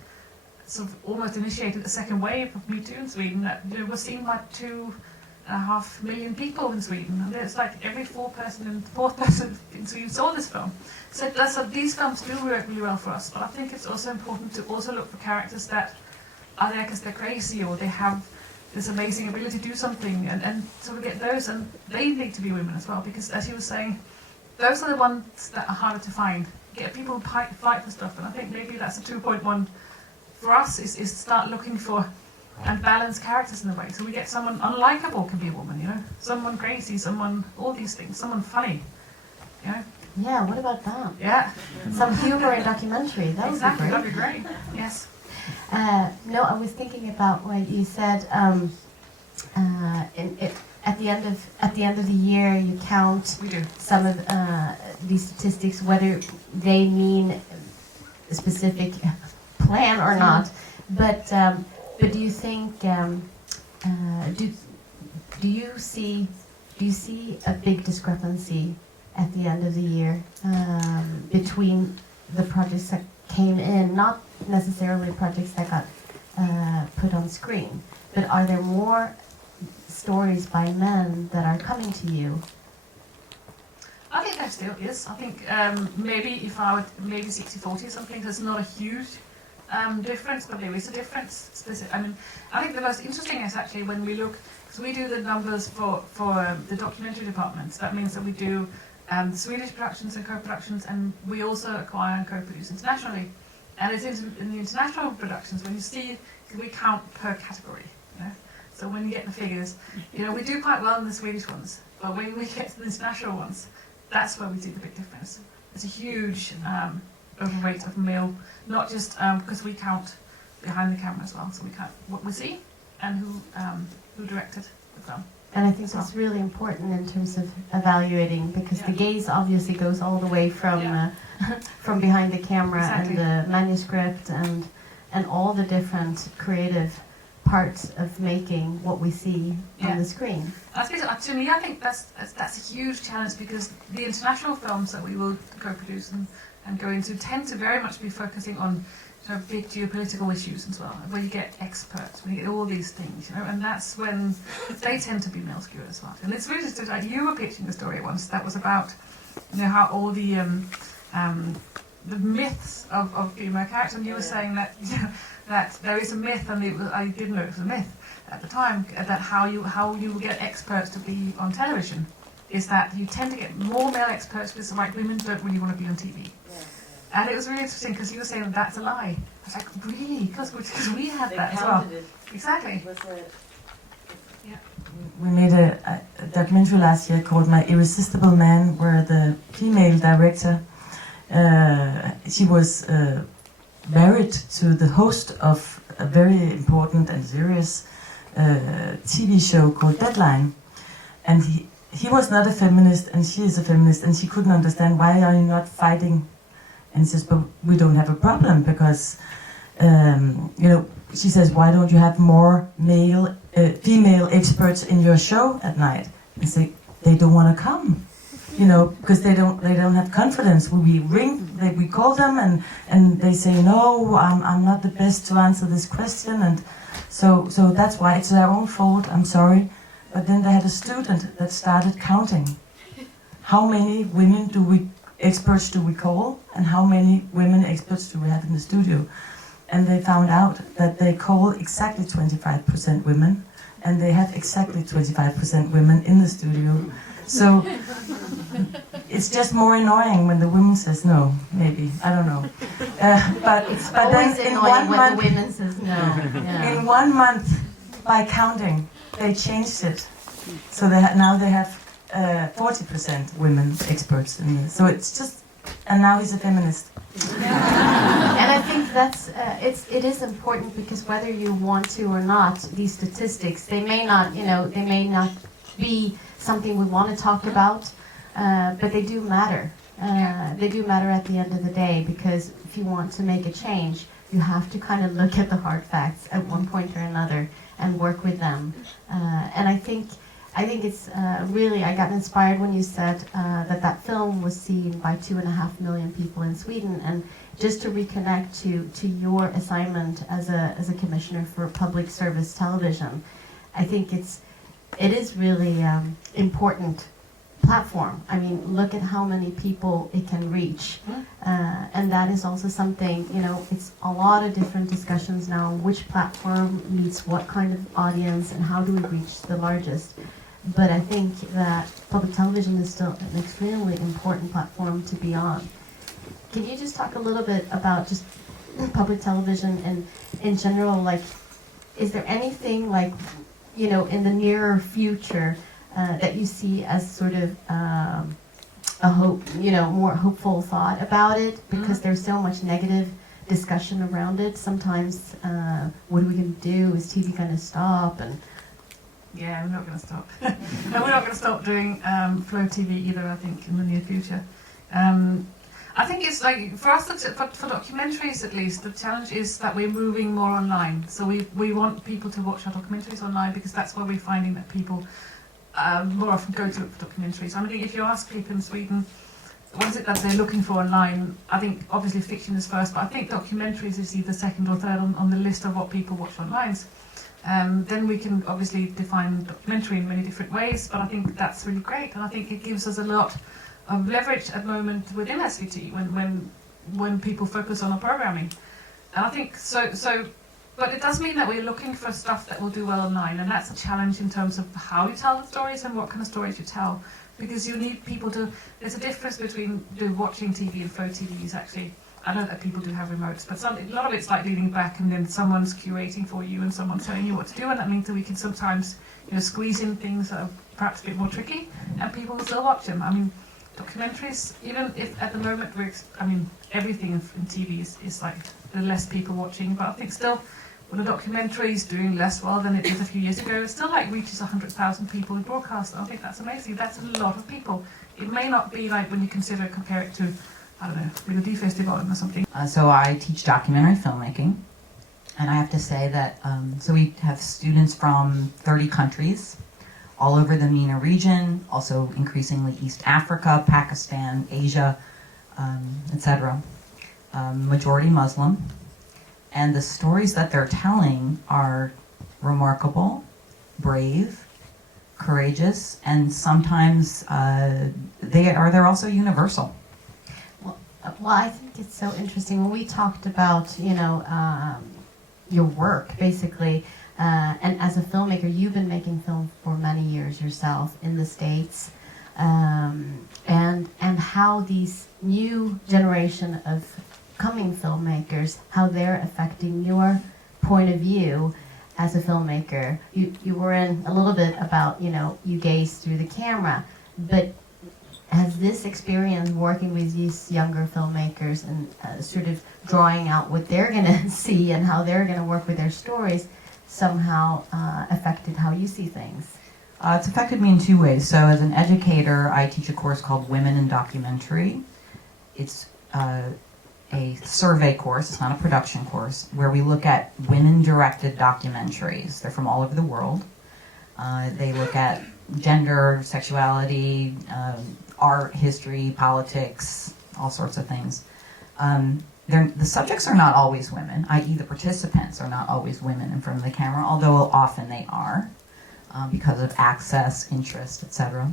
sort of almost initiated a second wave of Me Too in Sweden that was seen by 2.5 million people in Sweden, and it's like every fourth person in Sweden saw this film. So these films do work really well for us, but I think it's also important to also look for characters that are there because they're crazy, or they have this amazing ability to do something, and sort of get those, and they need to be women as well, because as you were saying, those are the ones that are harder to find. Get people who fight for stuff, and I think maybe that's a 2.1 for us, is start looking for and balance characters in a way. So we get someone unlikable can be a woman, you know, someone crazy, someone, all these things, someone funny, you know. Yeah, what about that? Yeah. Some humor in documentary, that would be great. That'd be great, yes. No, I was thinking about what you said. At the end of the year, you count some of these statistics, whether they mean a specific plan or not. But do you think do you see a big discrepancy at the end of the year between the projects that came in, not necessarily projects that got put on screen, but are there more stories by men that are coming to you? I think there still is. I think maybe if I would, maybe 60-40 or something, there's not a huge difference, but there is a difference. I mean, I think the most interesting is actually when we look, because we do the numbers for the documentary departments. That means that we do Swedish productions and co-productions, and we also acquire and co-produce internationally. And it's in the international productions, when you see, we count per category, you know? So when you get the figures, you know, we do quite well in the Swedish ones, but when we get to the international ones, that's where we see the big difference. There's a huge overweight of male, not just because we count behind the camera as well, so we count what we see and who directed the film. And I think that's really important in terms of evaluating, because the gaze obviously goes all the way from from behind the camera and the manuscript and all the different creative parts of making what we see on the screen. To me, I think that's a huge challenge, because the international films that we will co-produce and go into tend to very much be focusing on sort of big geopolitical issues as well, where you get experts, when you get all these things, you know, and that's when they tend to be male skewed as well. And it's really just like you were pitching a story once that was about, you know, how all the myths of female character, and you were saying that, you know, that there is a myth, and I didn't know it was a myth at the time, that how you get experts to be on television is that you tend to get more male experts because like women don't really want to be on TV. Yeah. And it was really interesting because you were saying that's a lie. I was like, really? Because we had that as well. Exactly. We made a documentary last year called My Irresistible Man, where the female director, she was married to the host of a very important and serious TV show called Deadline. And he was not a feminist, and she is a feminist, and she couldn't understand, why are you not fighting? And he says, but we don't have a problem, because, you know, she says, why don't you have more female experts in your show at night? And say, they don't want to come, you know, because they don't have confidence. We call them, and they say, no, I'm not the best to answer this question, and so that's why it's their own fault. I'm sorry. But then they had a student that started counting. How many women experts do we call, and how many women experts do we have in the studio? And they found out that they call exactly 25% women, and they have exactly 25% women in the studio. So it's just more annoying when the woman says no, maybe, I don't know. But then in 1 month, the women says no. Yeah. In 1 month, by counting, they changed it. So now they have 40% women experts in this. So it's just, and now he's a feminist. And I think that's it is important, because whether you want to or not, these statistics, they may not be something we want to talk about, but they do matter. They do matter at the end of the day, because if you want to make a change, you have to kind of look at the hard facts at one point or another and work with them. And I think it's really, I got inspired when you said that film was seen by 2.5 million people in Sweden, and just to reconnect to your assignment as a commissioner for public service television, I think it is really important platform. I mean, look at how many people it can reach. And that is also something, you know, it's a lot of different discussions now, which platform meets what kind of audience and how do we reach the largest. But I think that public television is still an extremely important platform to be on. Can you just talk a little bit about just public television and in general, like, is there anything like, you know, in the nearer future that you see as sort of a hope, you know, more hopeful thought about it? Because there's so much negative discussion around it. Sometimes, what are we going to do? Is TV going to stop? And yeah, we're not going to stop. No, we're not going to stop doing Flow TV either, I think, in the near future. I think it's like, for us, for documentaries at least, the challenge is that we're moving more online. So we want people to watch our documentaries online because that's where we're finding that people more often go to look for documentaries. I mean, if you ask people in Sweden, what is it that they're looking for online, I think obviously fiction is first, but I think documentaries is either second or third on the list of what people watch online. Then we can obviously define documentary in many different ways, but I think that's really great, and I think it gives us a lot of leverage at the moment within SVT when people focus on our programming. And I think but it does mean that we're looking for stuff that will do well online, and that's a challenge in terms of how you tell the stories and what kind of stories you tell, because you need people to, there's a difference between watching TV and Flow TV is actually, I know that people do have remotes, but a lot of it's like leaning back and then someone's curating for you and someone's telling you what to do, and that means that we can sometimes, you know, squeeze in things that are perhaps a bit more tricky, and people will still watch them. I mean, documentaries, even if at the moment everything in TV is like there are less people watching, but I think still when a documentary is doing less well than it did a few years ago, it still like reaches 100,000 people in broadcast. I think that's amazing. That's a lot of people. It may not be like when you compare it to, I don't know, Melody Festival or something. So I teach documentary filmmaking, and I have to say that, so we have students from 30 countries, all over the MENA region, also increasingly East Africa, Pakistan, Asia, etc. Majority Muslim. And the stories that they're telling are remarkable, brave, courageous, and sometimes they're also universal. Well, I think it's so interesting. When we talked about, you know, your work, basically, and as a filmmaker, you've been making film for many years yourself in the States, and how these new generation of coming filmmakers, how they're affecting your point of view as a filmmaker. You were in a little bit about, you know, you gaze through the camera, but has this experience working with these younger filmmakers and sort of drawing out what they're going to see and how they're going to work with their stories somehow affected how you see things? It's affected me in two ways. So as an educator, I teach a course called Women in Documentary. It's a survey course, it's not a production course, where we look at women-directed documentaries. They're from all over the world. They look at gender, sexuality, art, history, politics, all sorts of things. The subjects are not always women, i.e. the participants are not always women in front of the camera, although often they are, because of access, interest, etc.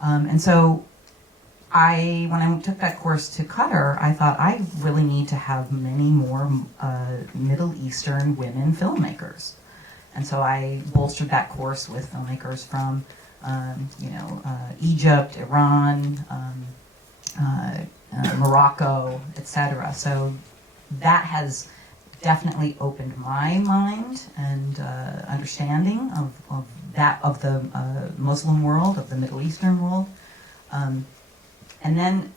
And so when I took that course to Qatar, I thought I really need to have many more Middle Eastern women filmmakers. And so I bolstered that course with filmmakers from, Egypt, Iran, Morocco, etc. So that has definitely opened my mind and understanding of the Muslim world, of the Middle Eastern world. And then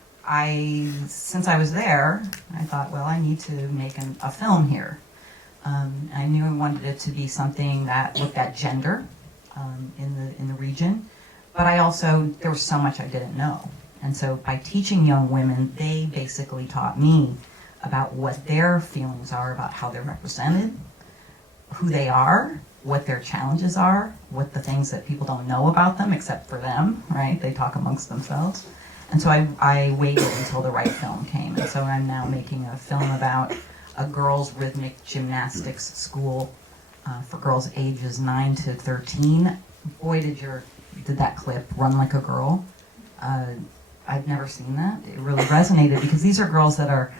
since I was there, I thought, well, I need to make a film here. I knew I wanted it to be something that looked at gender in the region, but there was so much I didn't know. And so by teaching young women, they basically taught me about what their feelings are about how they're represented, who they are, what their challenges are, what the things that people don't know about them except for them, right? They talk amongst themselves. And so I waited until the right film came. And so I'm now making a film about a girls' rhythmic gymnastics school for girls ages 9 to 13. Boy, did that clip, Run Like a Girl. I've never seen that. It really resonated because these are girls that are,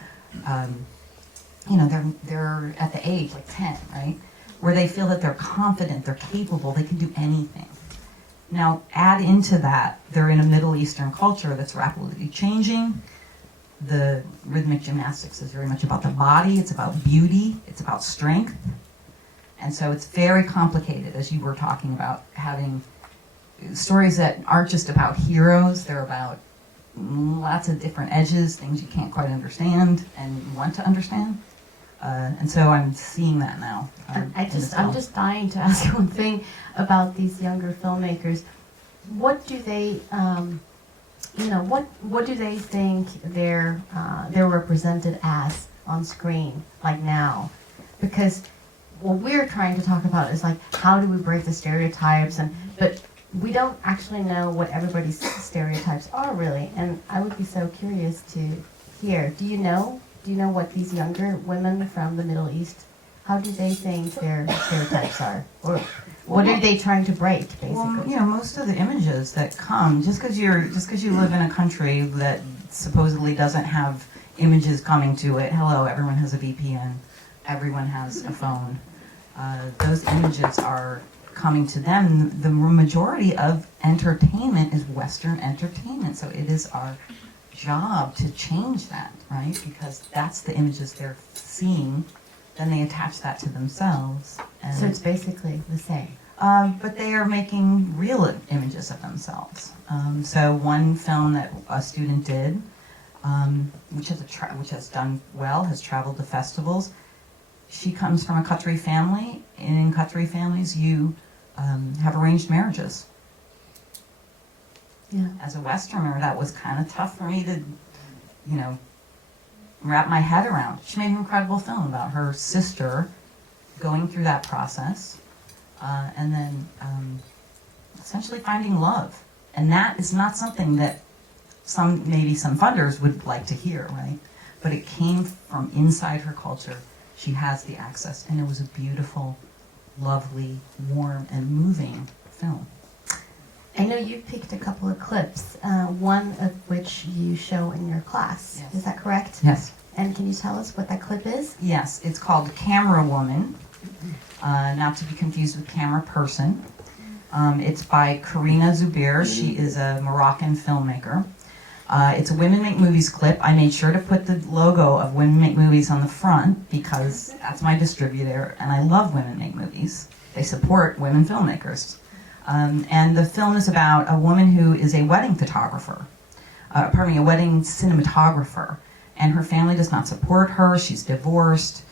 they're at the age like 10, right? Where they feel that they're confident, they're capable, they can do anything. Now add into that, they're in a Middle Eastern culture that's rapidly changing. The rhythmic gymnastics is very much about the body, it's about beauty, it's about strength. And so it's very complicated, as you were talking about, having stories that aren't just about heroes, they're about lots of different edges, things you can't quite understand and want to understand. And so I'm seeing that now. I'm just dying to ask one thing about these younger filmmakers. What do they, what do they think they're represented as on screen, like now? Because what we're trying to talk about is like, how do we break the stereotypes? But we don't actually know what everybody's stereotypes are really, and I would be so curious to hear. Do you know what these younger women from the Middle East, how do they think their stereotypes are? Or what are they trying to break, basically? Well, most of the images that come, just because you live in a country that supposedly doesn't have images coming to it, hello, everyone has a VPN, everyone has a phone. Those images are coming to them. The majority of entertainment is Western entertainment, so it is our job to change that, right? Because that's the images they're seeing, then they attach that to themselves. And so it's basically the same. But they are making real images of themselves. So one film that a student did, which has done well, has traveled to festivals. She comes from a Qatari family, and in Qatari families you have arranged marriages. Yeah. As a Westerner, that was kind of tough for me to, wrap my head around. She made an incredible film about her sister going through that process, and then essentially finding love. And that is not something that maybe some funders would like to hear, right? But it came from inside her culture. She has the access, and it was a beautiful, lovely, warm, and moving film. I know you picked a couple of clips, one of which you show in your class. Yes. Is that correct? Yes. And can you tell us what that clip is? Yes, it's called Camera Woman, not to be confused with Camera Person. It's by Karina Zubair. She is a Moroccan filmmaker. It's a Women Make Movies clip. I made sure to put the logo of Women Make Movies on the front because that's my distributor, and I love Women Make Movies. They support women filmmakers. And the film is about a woman who is a wedding photographer, a wedding cinematographer, and her family does not support her. She's divorced.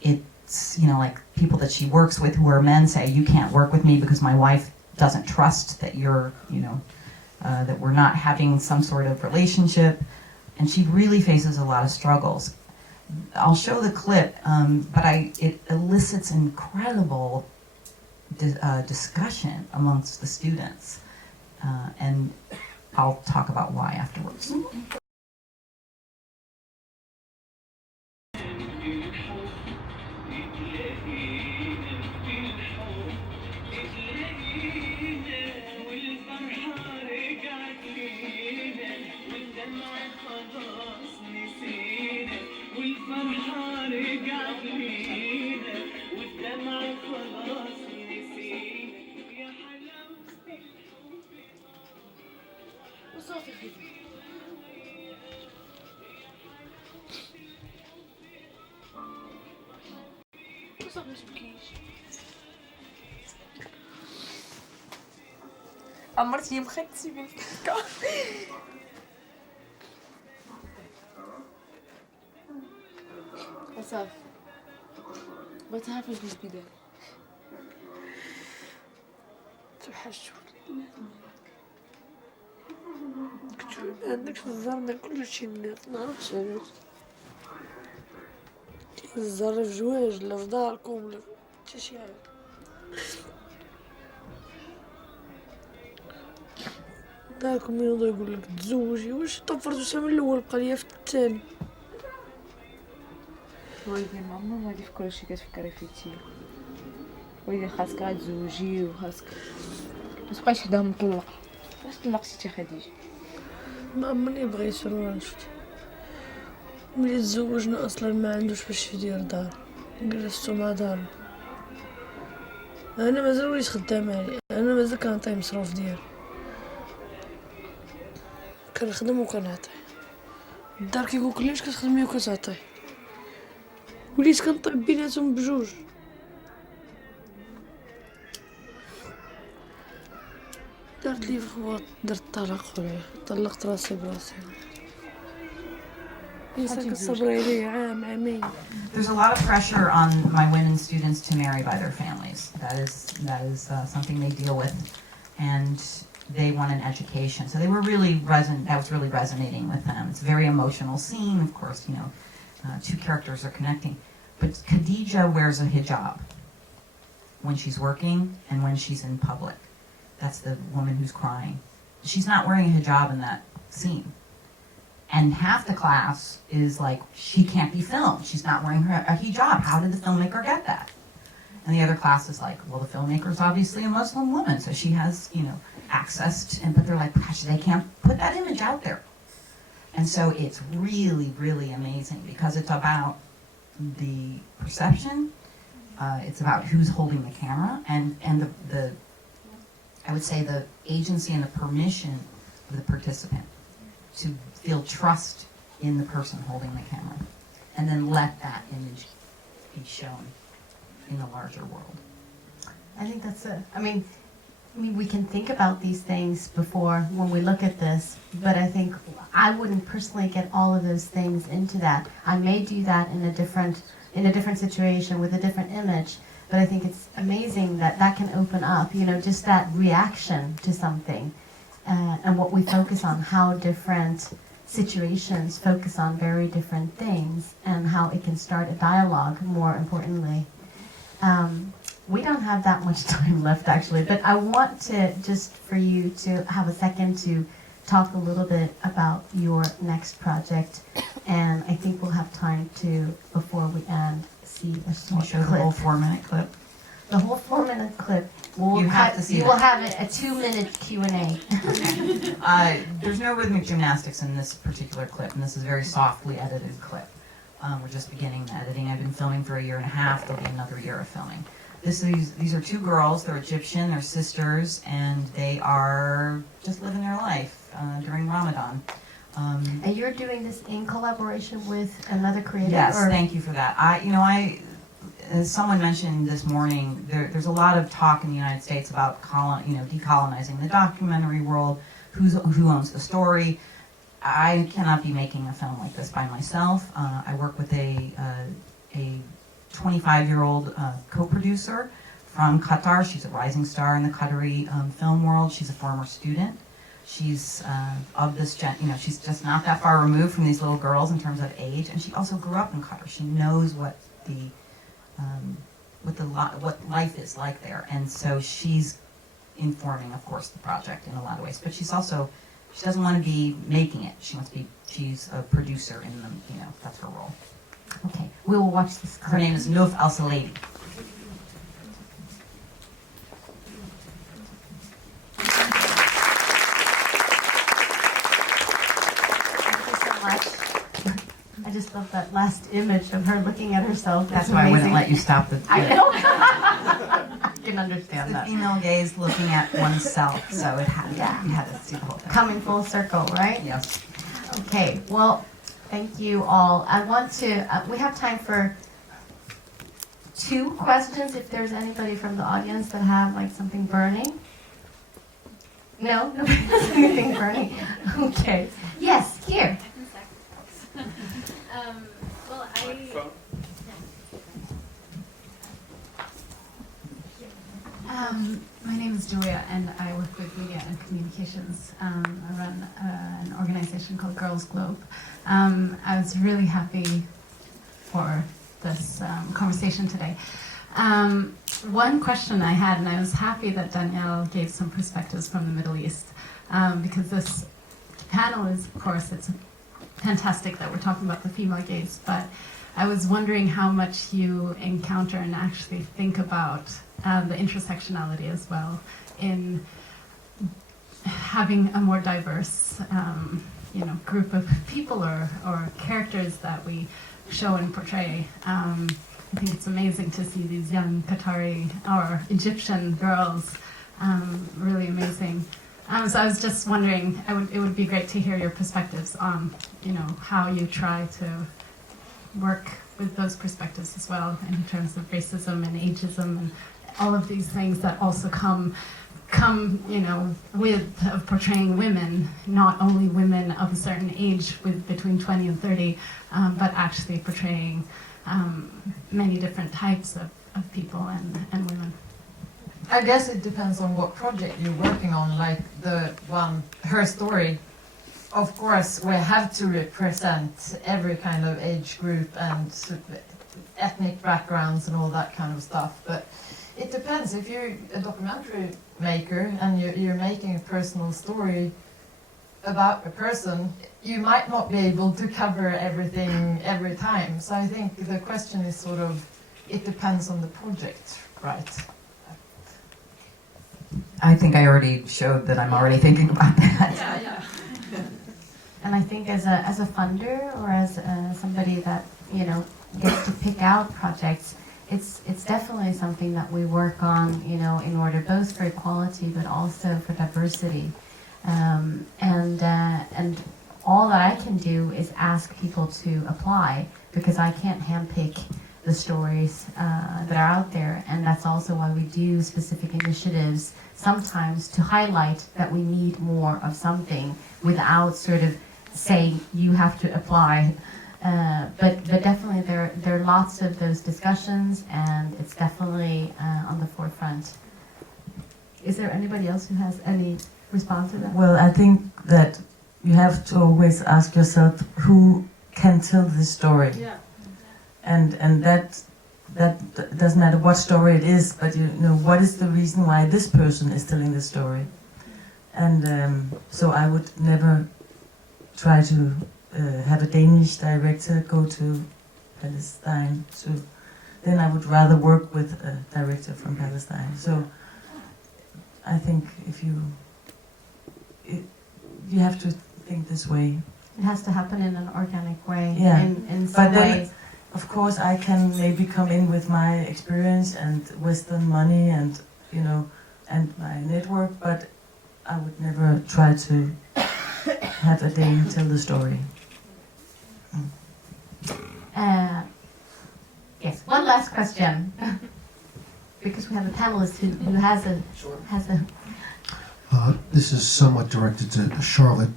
It's, like people that she works with who are men say, you can't work with me because my wife doesn't trust that you're, that we're not having some sort of relationship. And she really faces a lot of struggles. I'll show the clip, but it elicits incredible discussion amongst the students, and I'll talk about why afterwards. عمرتي يمخك تسيبين فيك صافي بغيت نعرف واش بالبداية توحشت كنت عندك الزهر كلشي الناس معرفتش علاش الزهر في جواج لا في داركم لا حتى شي حاجة داركم ينوض يقولك تزوجي واش طفرت وسام الاول بقى ليا في الثاني ويلي ماما ما غادي في كلشي كتفكري فيه ويلي خاصك غتزوجي وخاصك متبقايش حداهم مطلقة كيفاش طلقتي خديجة؟ ما عمرني بغا يسرون شفتي ملي تزوجنا اصلا ما عندوش باش يدير دار جلستو مع دار انا مازال وليت خدامه عليه انا مازال كنعطيه مصروف ديالي كنخدم وكنعطيه الدار كيقولك علاش كتخدمي وكتعطيه وليت كنطيب بيناتهم بجوج درت لي فخوات درت طلاق خويا طلقت راسي براسي يساك الصبر عليه عام عامين. There's a lot of pressure on my women students to marry by their families. That is something they deal with, and they want an education. So they were really that was really resonating with them. It's a very emotional scene, of course. You know, two characters are connecting, but Khadija wears a hijab when she's working and when she's in public. That's the woman who's crying. She's not wearing a hijab in that scene. And half the class is like, she can't be filmed. She's not wearing a hijab. How did the filmmaker get that? And the other class is like, well, the filmmaker is obviously a Muslim woman, so she has, you know, access to, but they're like, gosh, they can't put that image out there. And so it's really, really amazing because it's about the perception. It's about who's holding the camera and the I would say the agency and the permission of the participant to feel trust in the person holding the camera, and then let that image be shown in the larger world. I think that's it. I mean, we can think about these things before when we look at this, but I think I wouldn't personally get all of those things into that. I may do that in a different situation with a different image, but I think it's amazing that that can open up, you know, just that reaction to something. And what we focus on, how different situations focus on very different things, and how it can start a dialogue, more importantly. We don't have that much time left, actually, but I want to, just for you to have a second to talk a little bit about your next project, and I think we'll have time to, before we end, see a short clip. The whole 4-minute clip? The whole 4-minute clip. You have to see you that. will have a 2-minute Q&A. There's no rhythmic gymnastics in this particular clip, and this is a very softly edited clip. We're just beginning the editing. I've been filming for a year and a half. There'll be another year of filming. These are two girls. They're Egyptian. They're sisters, and they are just living their life during Ramadan. And you're doing this in collaboration with another creator? Yes, thank you for that. As someone mentioned this morning, there's a lot of talk in the United States about decolonizing the documentary world, who owns the story. I cannot be making a film like this by myself. I work with a 25-year-old co-producer from Qatar. She's a rising star in the Qatari film world. She's a former student. She's of this she's just not that far removed from these little girls in terms of age, and she also grew up in Qatar. She knows what life is like there, and so she's informing, of course, the project in a lot of ways. But she doesn't want to be making it. She's a producer in the, that's her role. Okay, we will watch this clip. Her name is Nouf Al-Saladi. I just love that last image of her looking at herself. That's why I wouldn't let you stop the. I know. I can understand that. The female gaze looking at oneself, so you had to see the whole thing. Coming full circle, right? Yes. Okay. Well, thank you all. I want to. We have time for 2 questions. If there's anybody from the audience that have like something burning. No, nobody has anything burning. Okay. Yes, here. My name is Julia, and I work with media and communications. I run an organization called Girls Globe. I was really happy for this conversation today. One question I had, and I was happy that Danielle gave some perspectives from the Middle East, because this panel is, of course, it's fantastic that we're talking about the female gaze, but I was wondering how much you encounter and actually think about the intersectionality as well in having a more diverse, group of people or characters that we show and portray. I think it's amazing to see these young Qatari or Egyptian girls, really amazing. So I was just wondering, it would be great to hear your perspectives on, how you try to work with those perspectives as well in terms of racism and ageism and all of these things that also come with portraying women, not only women of a certain age with between 20 and 30, but actually portraying many different types of people and women. I guess it depends on what project you're working on, like the one, Her Story. Of course, we have to represent every kind of age group and ethnic backgrounds and all that kind of stuff, but it depends. If you're a documentary maker and you're making a personal story about a person, you might not be able to cover everything every time. So I think the question is sort of, it depends on the project, right? I think I already showed that I'm already thinking about that. Yeah. And I think as a funder or as somebody that gets to pick out projects, it's definitely something that we work on, in order both for equality but also for diversity. And all that I can do is ask people to apply, because I can't handpick the stories that are out there, and that's also why we do specific initiatives sometimes to highlight that we need more of something without sort of saying you have to apply. But definitely there are lots of those discussions, and it's definitely on the forefront. Is there anybody else who has any response to that? Well, I think that you have to always ask yourself who can tell this story. Yeah. And that doesn't matter what story it is, but what is the reason why this person is telling this story. And so I would never try to have a Danish director go to Palestine. So then I would rather work with a director from Palestine. So I think if you have to think this way. It has to happen in an organic way. Yeah. In some ways. Of course, I can maybe come in with my experience and Western money and and my network, but I would never try to have a Dane tell the story. Yes, one last question, because we have a panelist who has a. This is somewhat directed to Charlotte.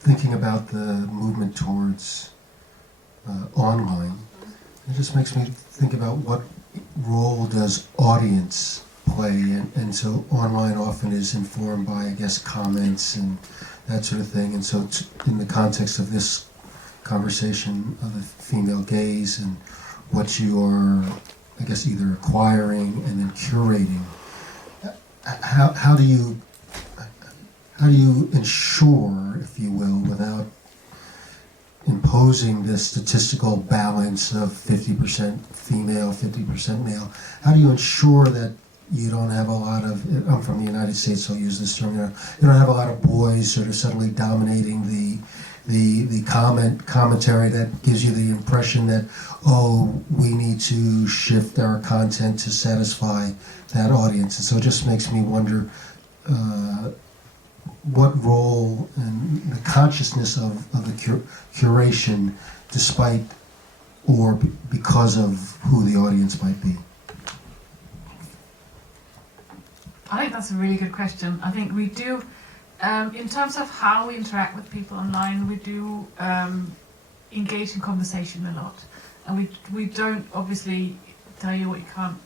Thinking about the movement towards online, it just makes me think about what role does audience play, and so online often is informed by, I guess, comments and that sort of thing, and so in the context of this conversation of the female gaze and what you are, I guess, either acquiring and then curating, how do you ensure, if you will, without imposing this statistical balance of 50% female, 50% male, how do you ensure that you don't have a lot of, I'm from the United States, so I'll use this term, you don't have a lot of boys sort of suddenly dominating the commentary that gives you the impression that, oh, we need to shift our content to satisfy that audience. And so it just makes me wonder what role and the consciousness of the curation, despite or because of who the audience might be. I think that's a really good question. I think we do, in terms of how we interact with people online, we do engage in conversation a lot. And we don't obviously tell you what you can't,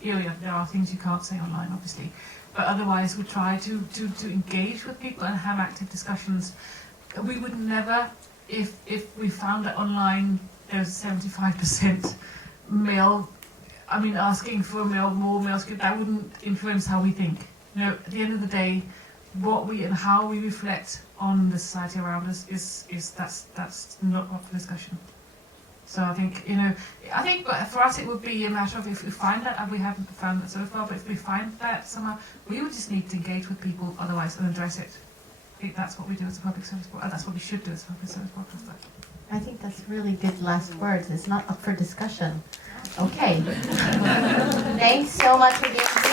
there are things you can't say online, obviously. But otherwise, we try to engage with people and have active discussions. We would never, if we found that online there's 75% male, asking for more male script, that wouldn't influence how we think. At the end of the day, what we and how we reflect on the society around us is that's not up for discussion. So I think for us it would be a matter of if we find that, and we haven't found that so far, but if we find that somehow, we would just need to engage with people otherwise and address it. think that's what we do as a public service broadcaster. That's what we should do as a public service broadcaster. I think that's really good last words. It's not up for discussion. Okay. Thanks so much again.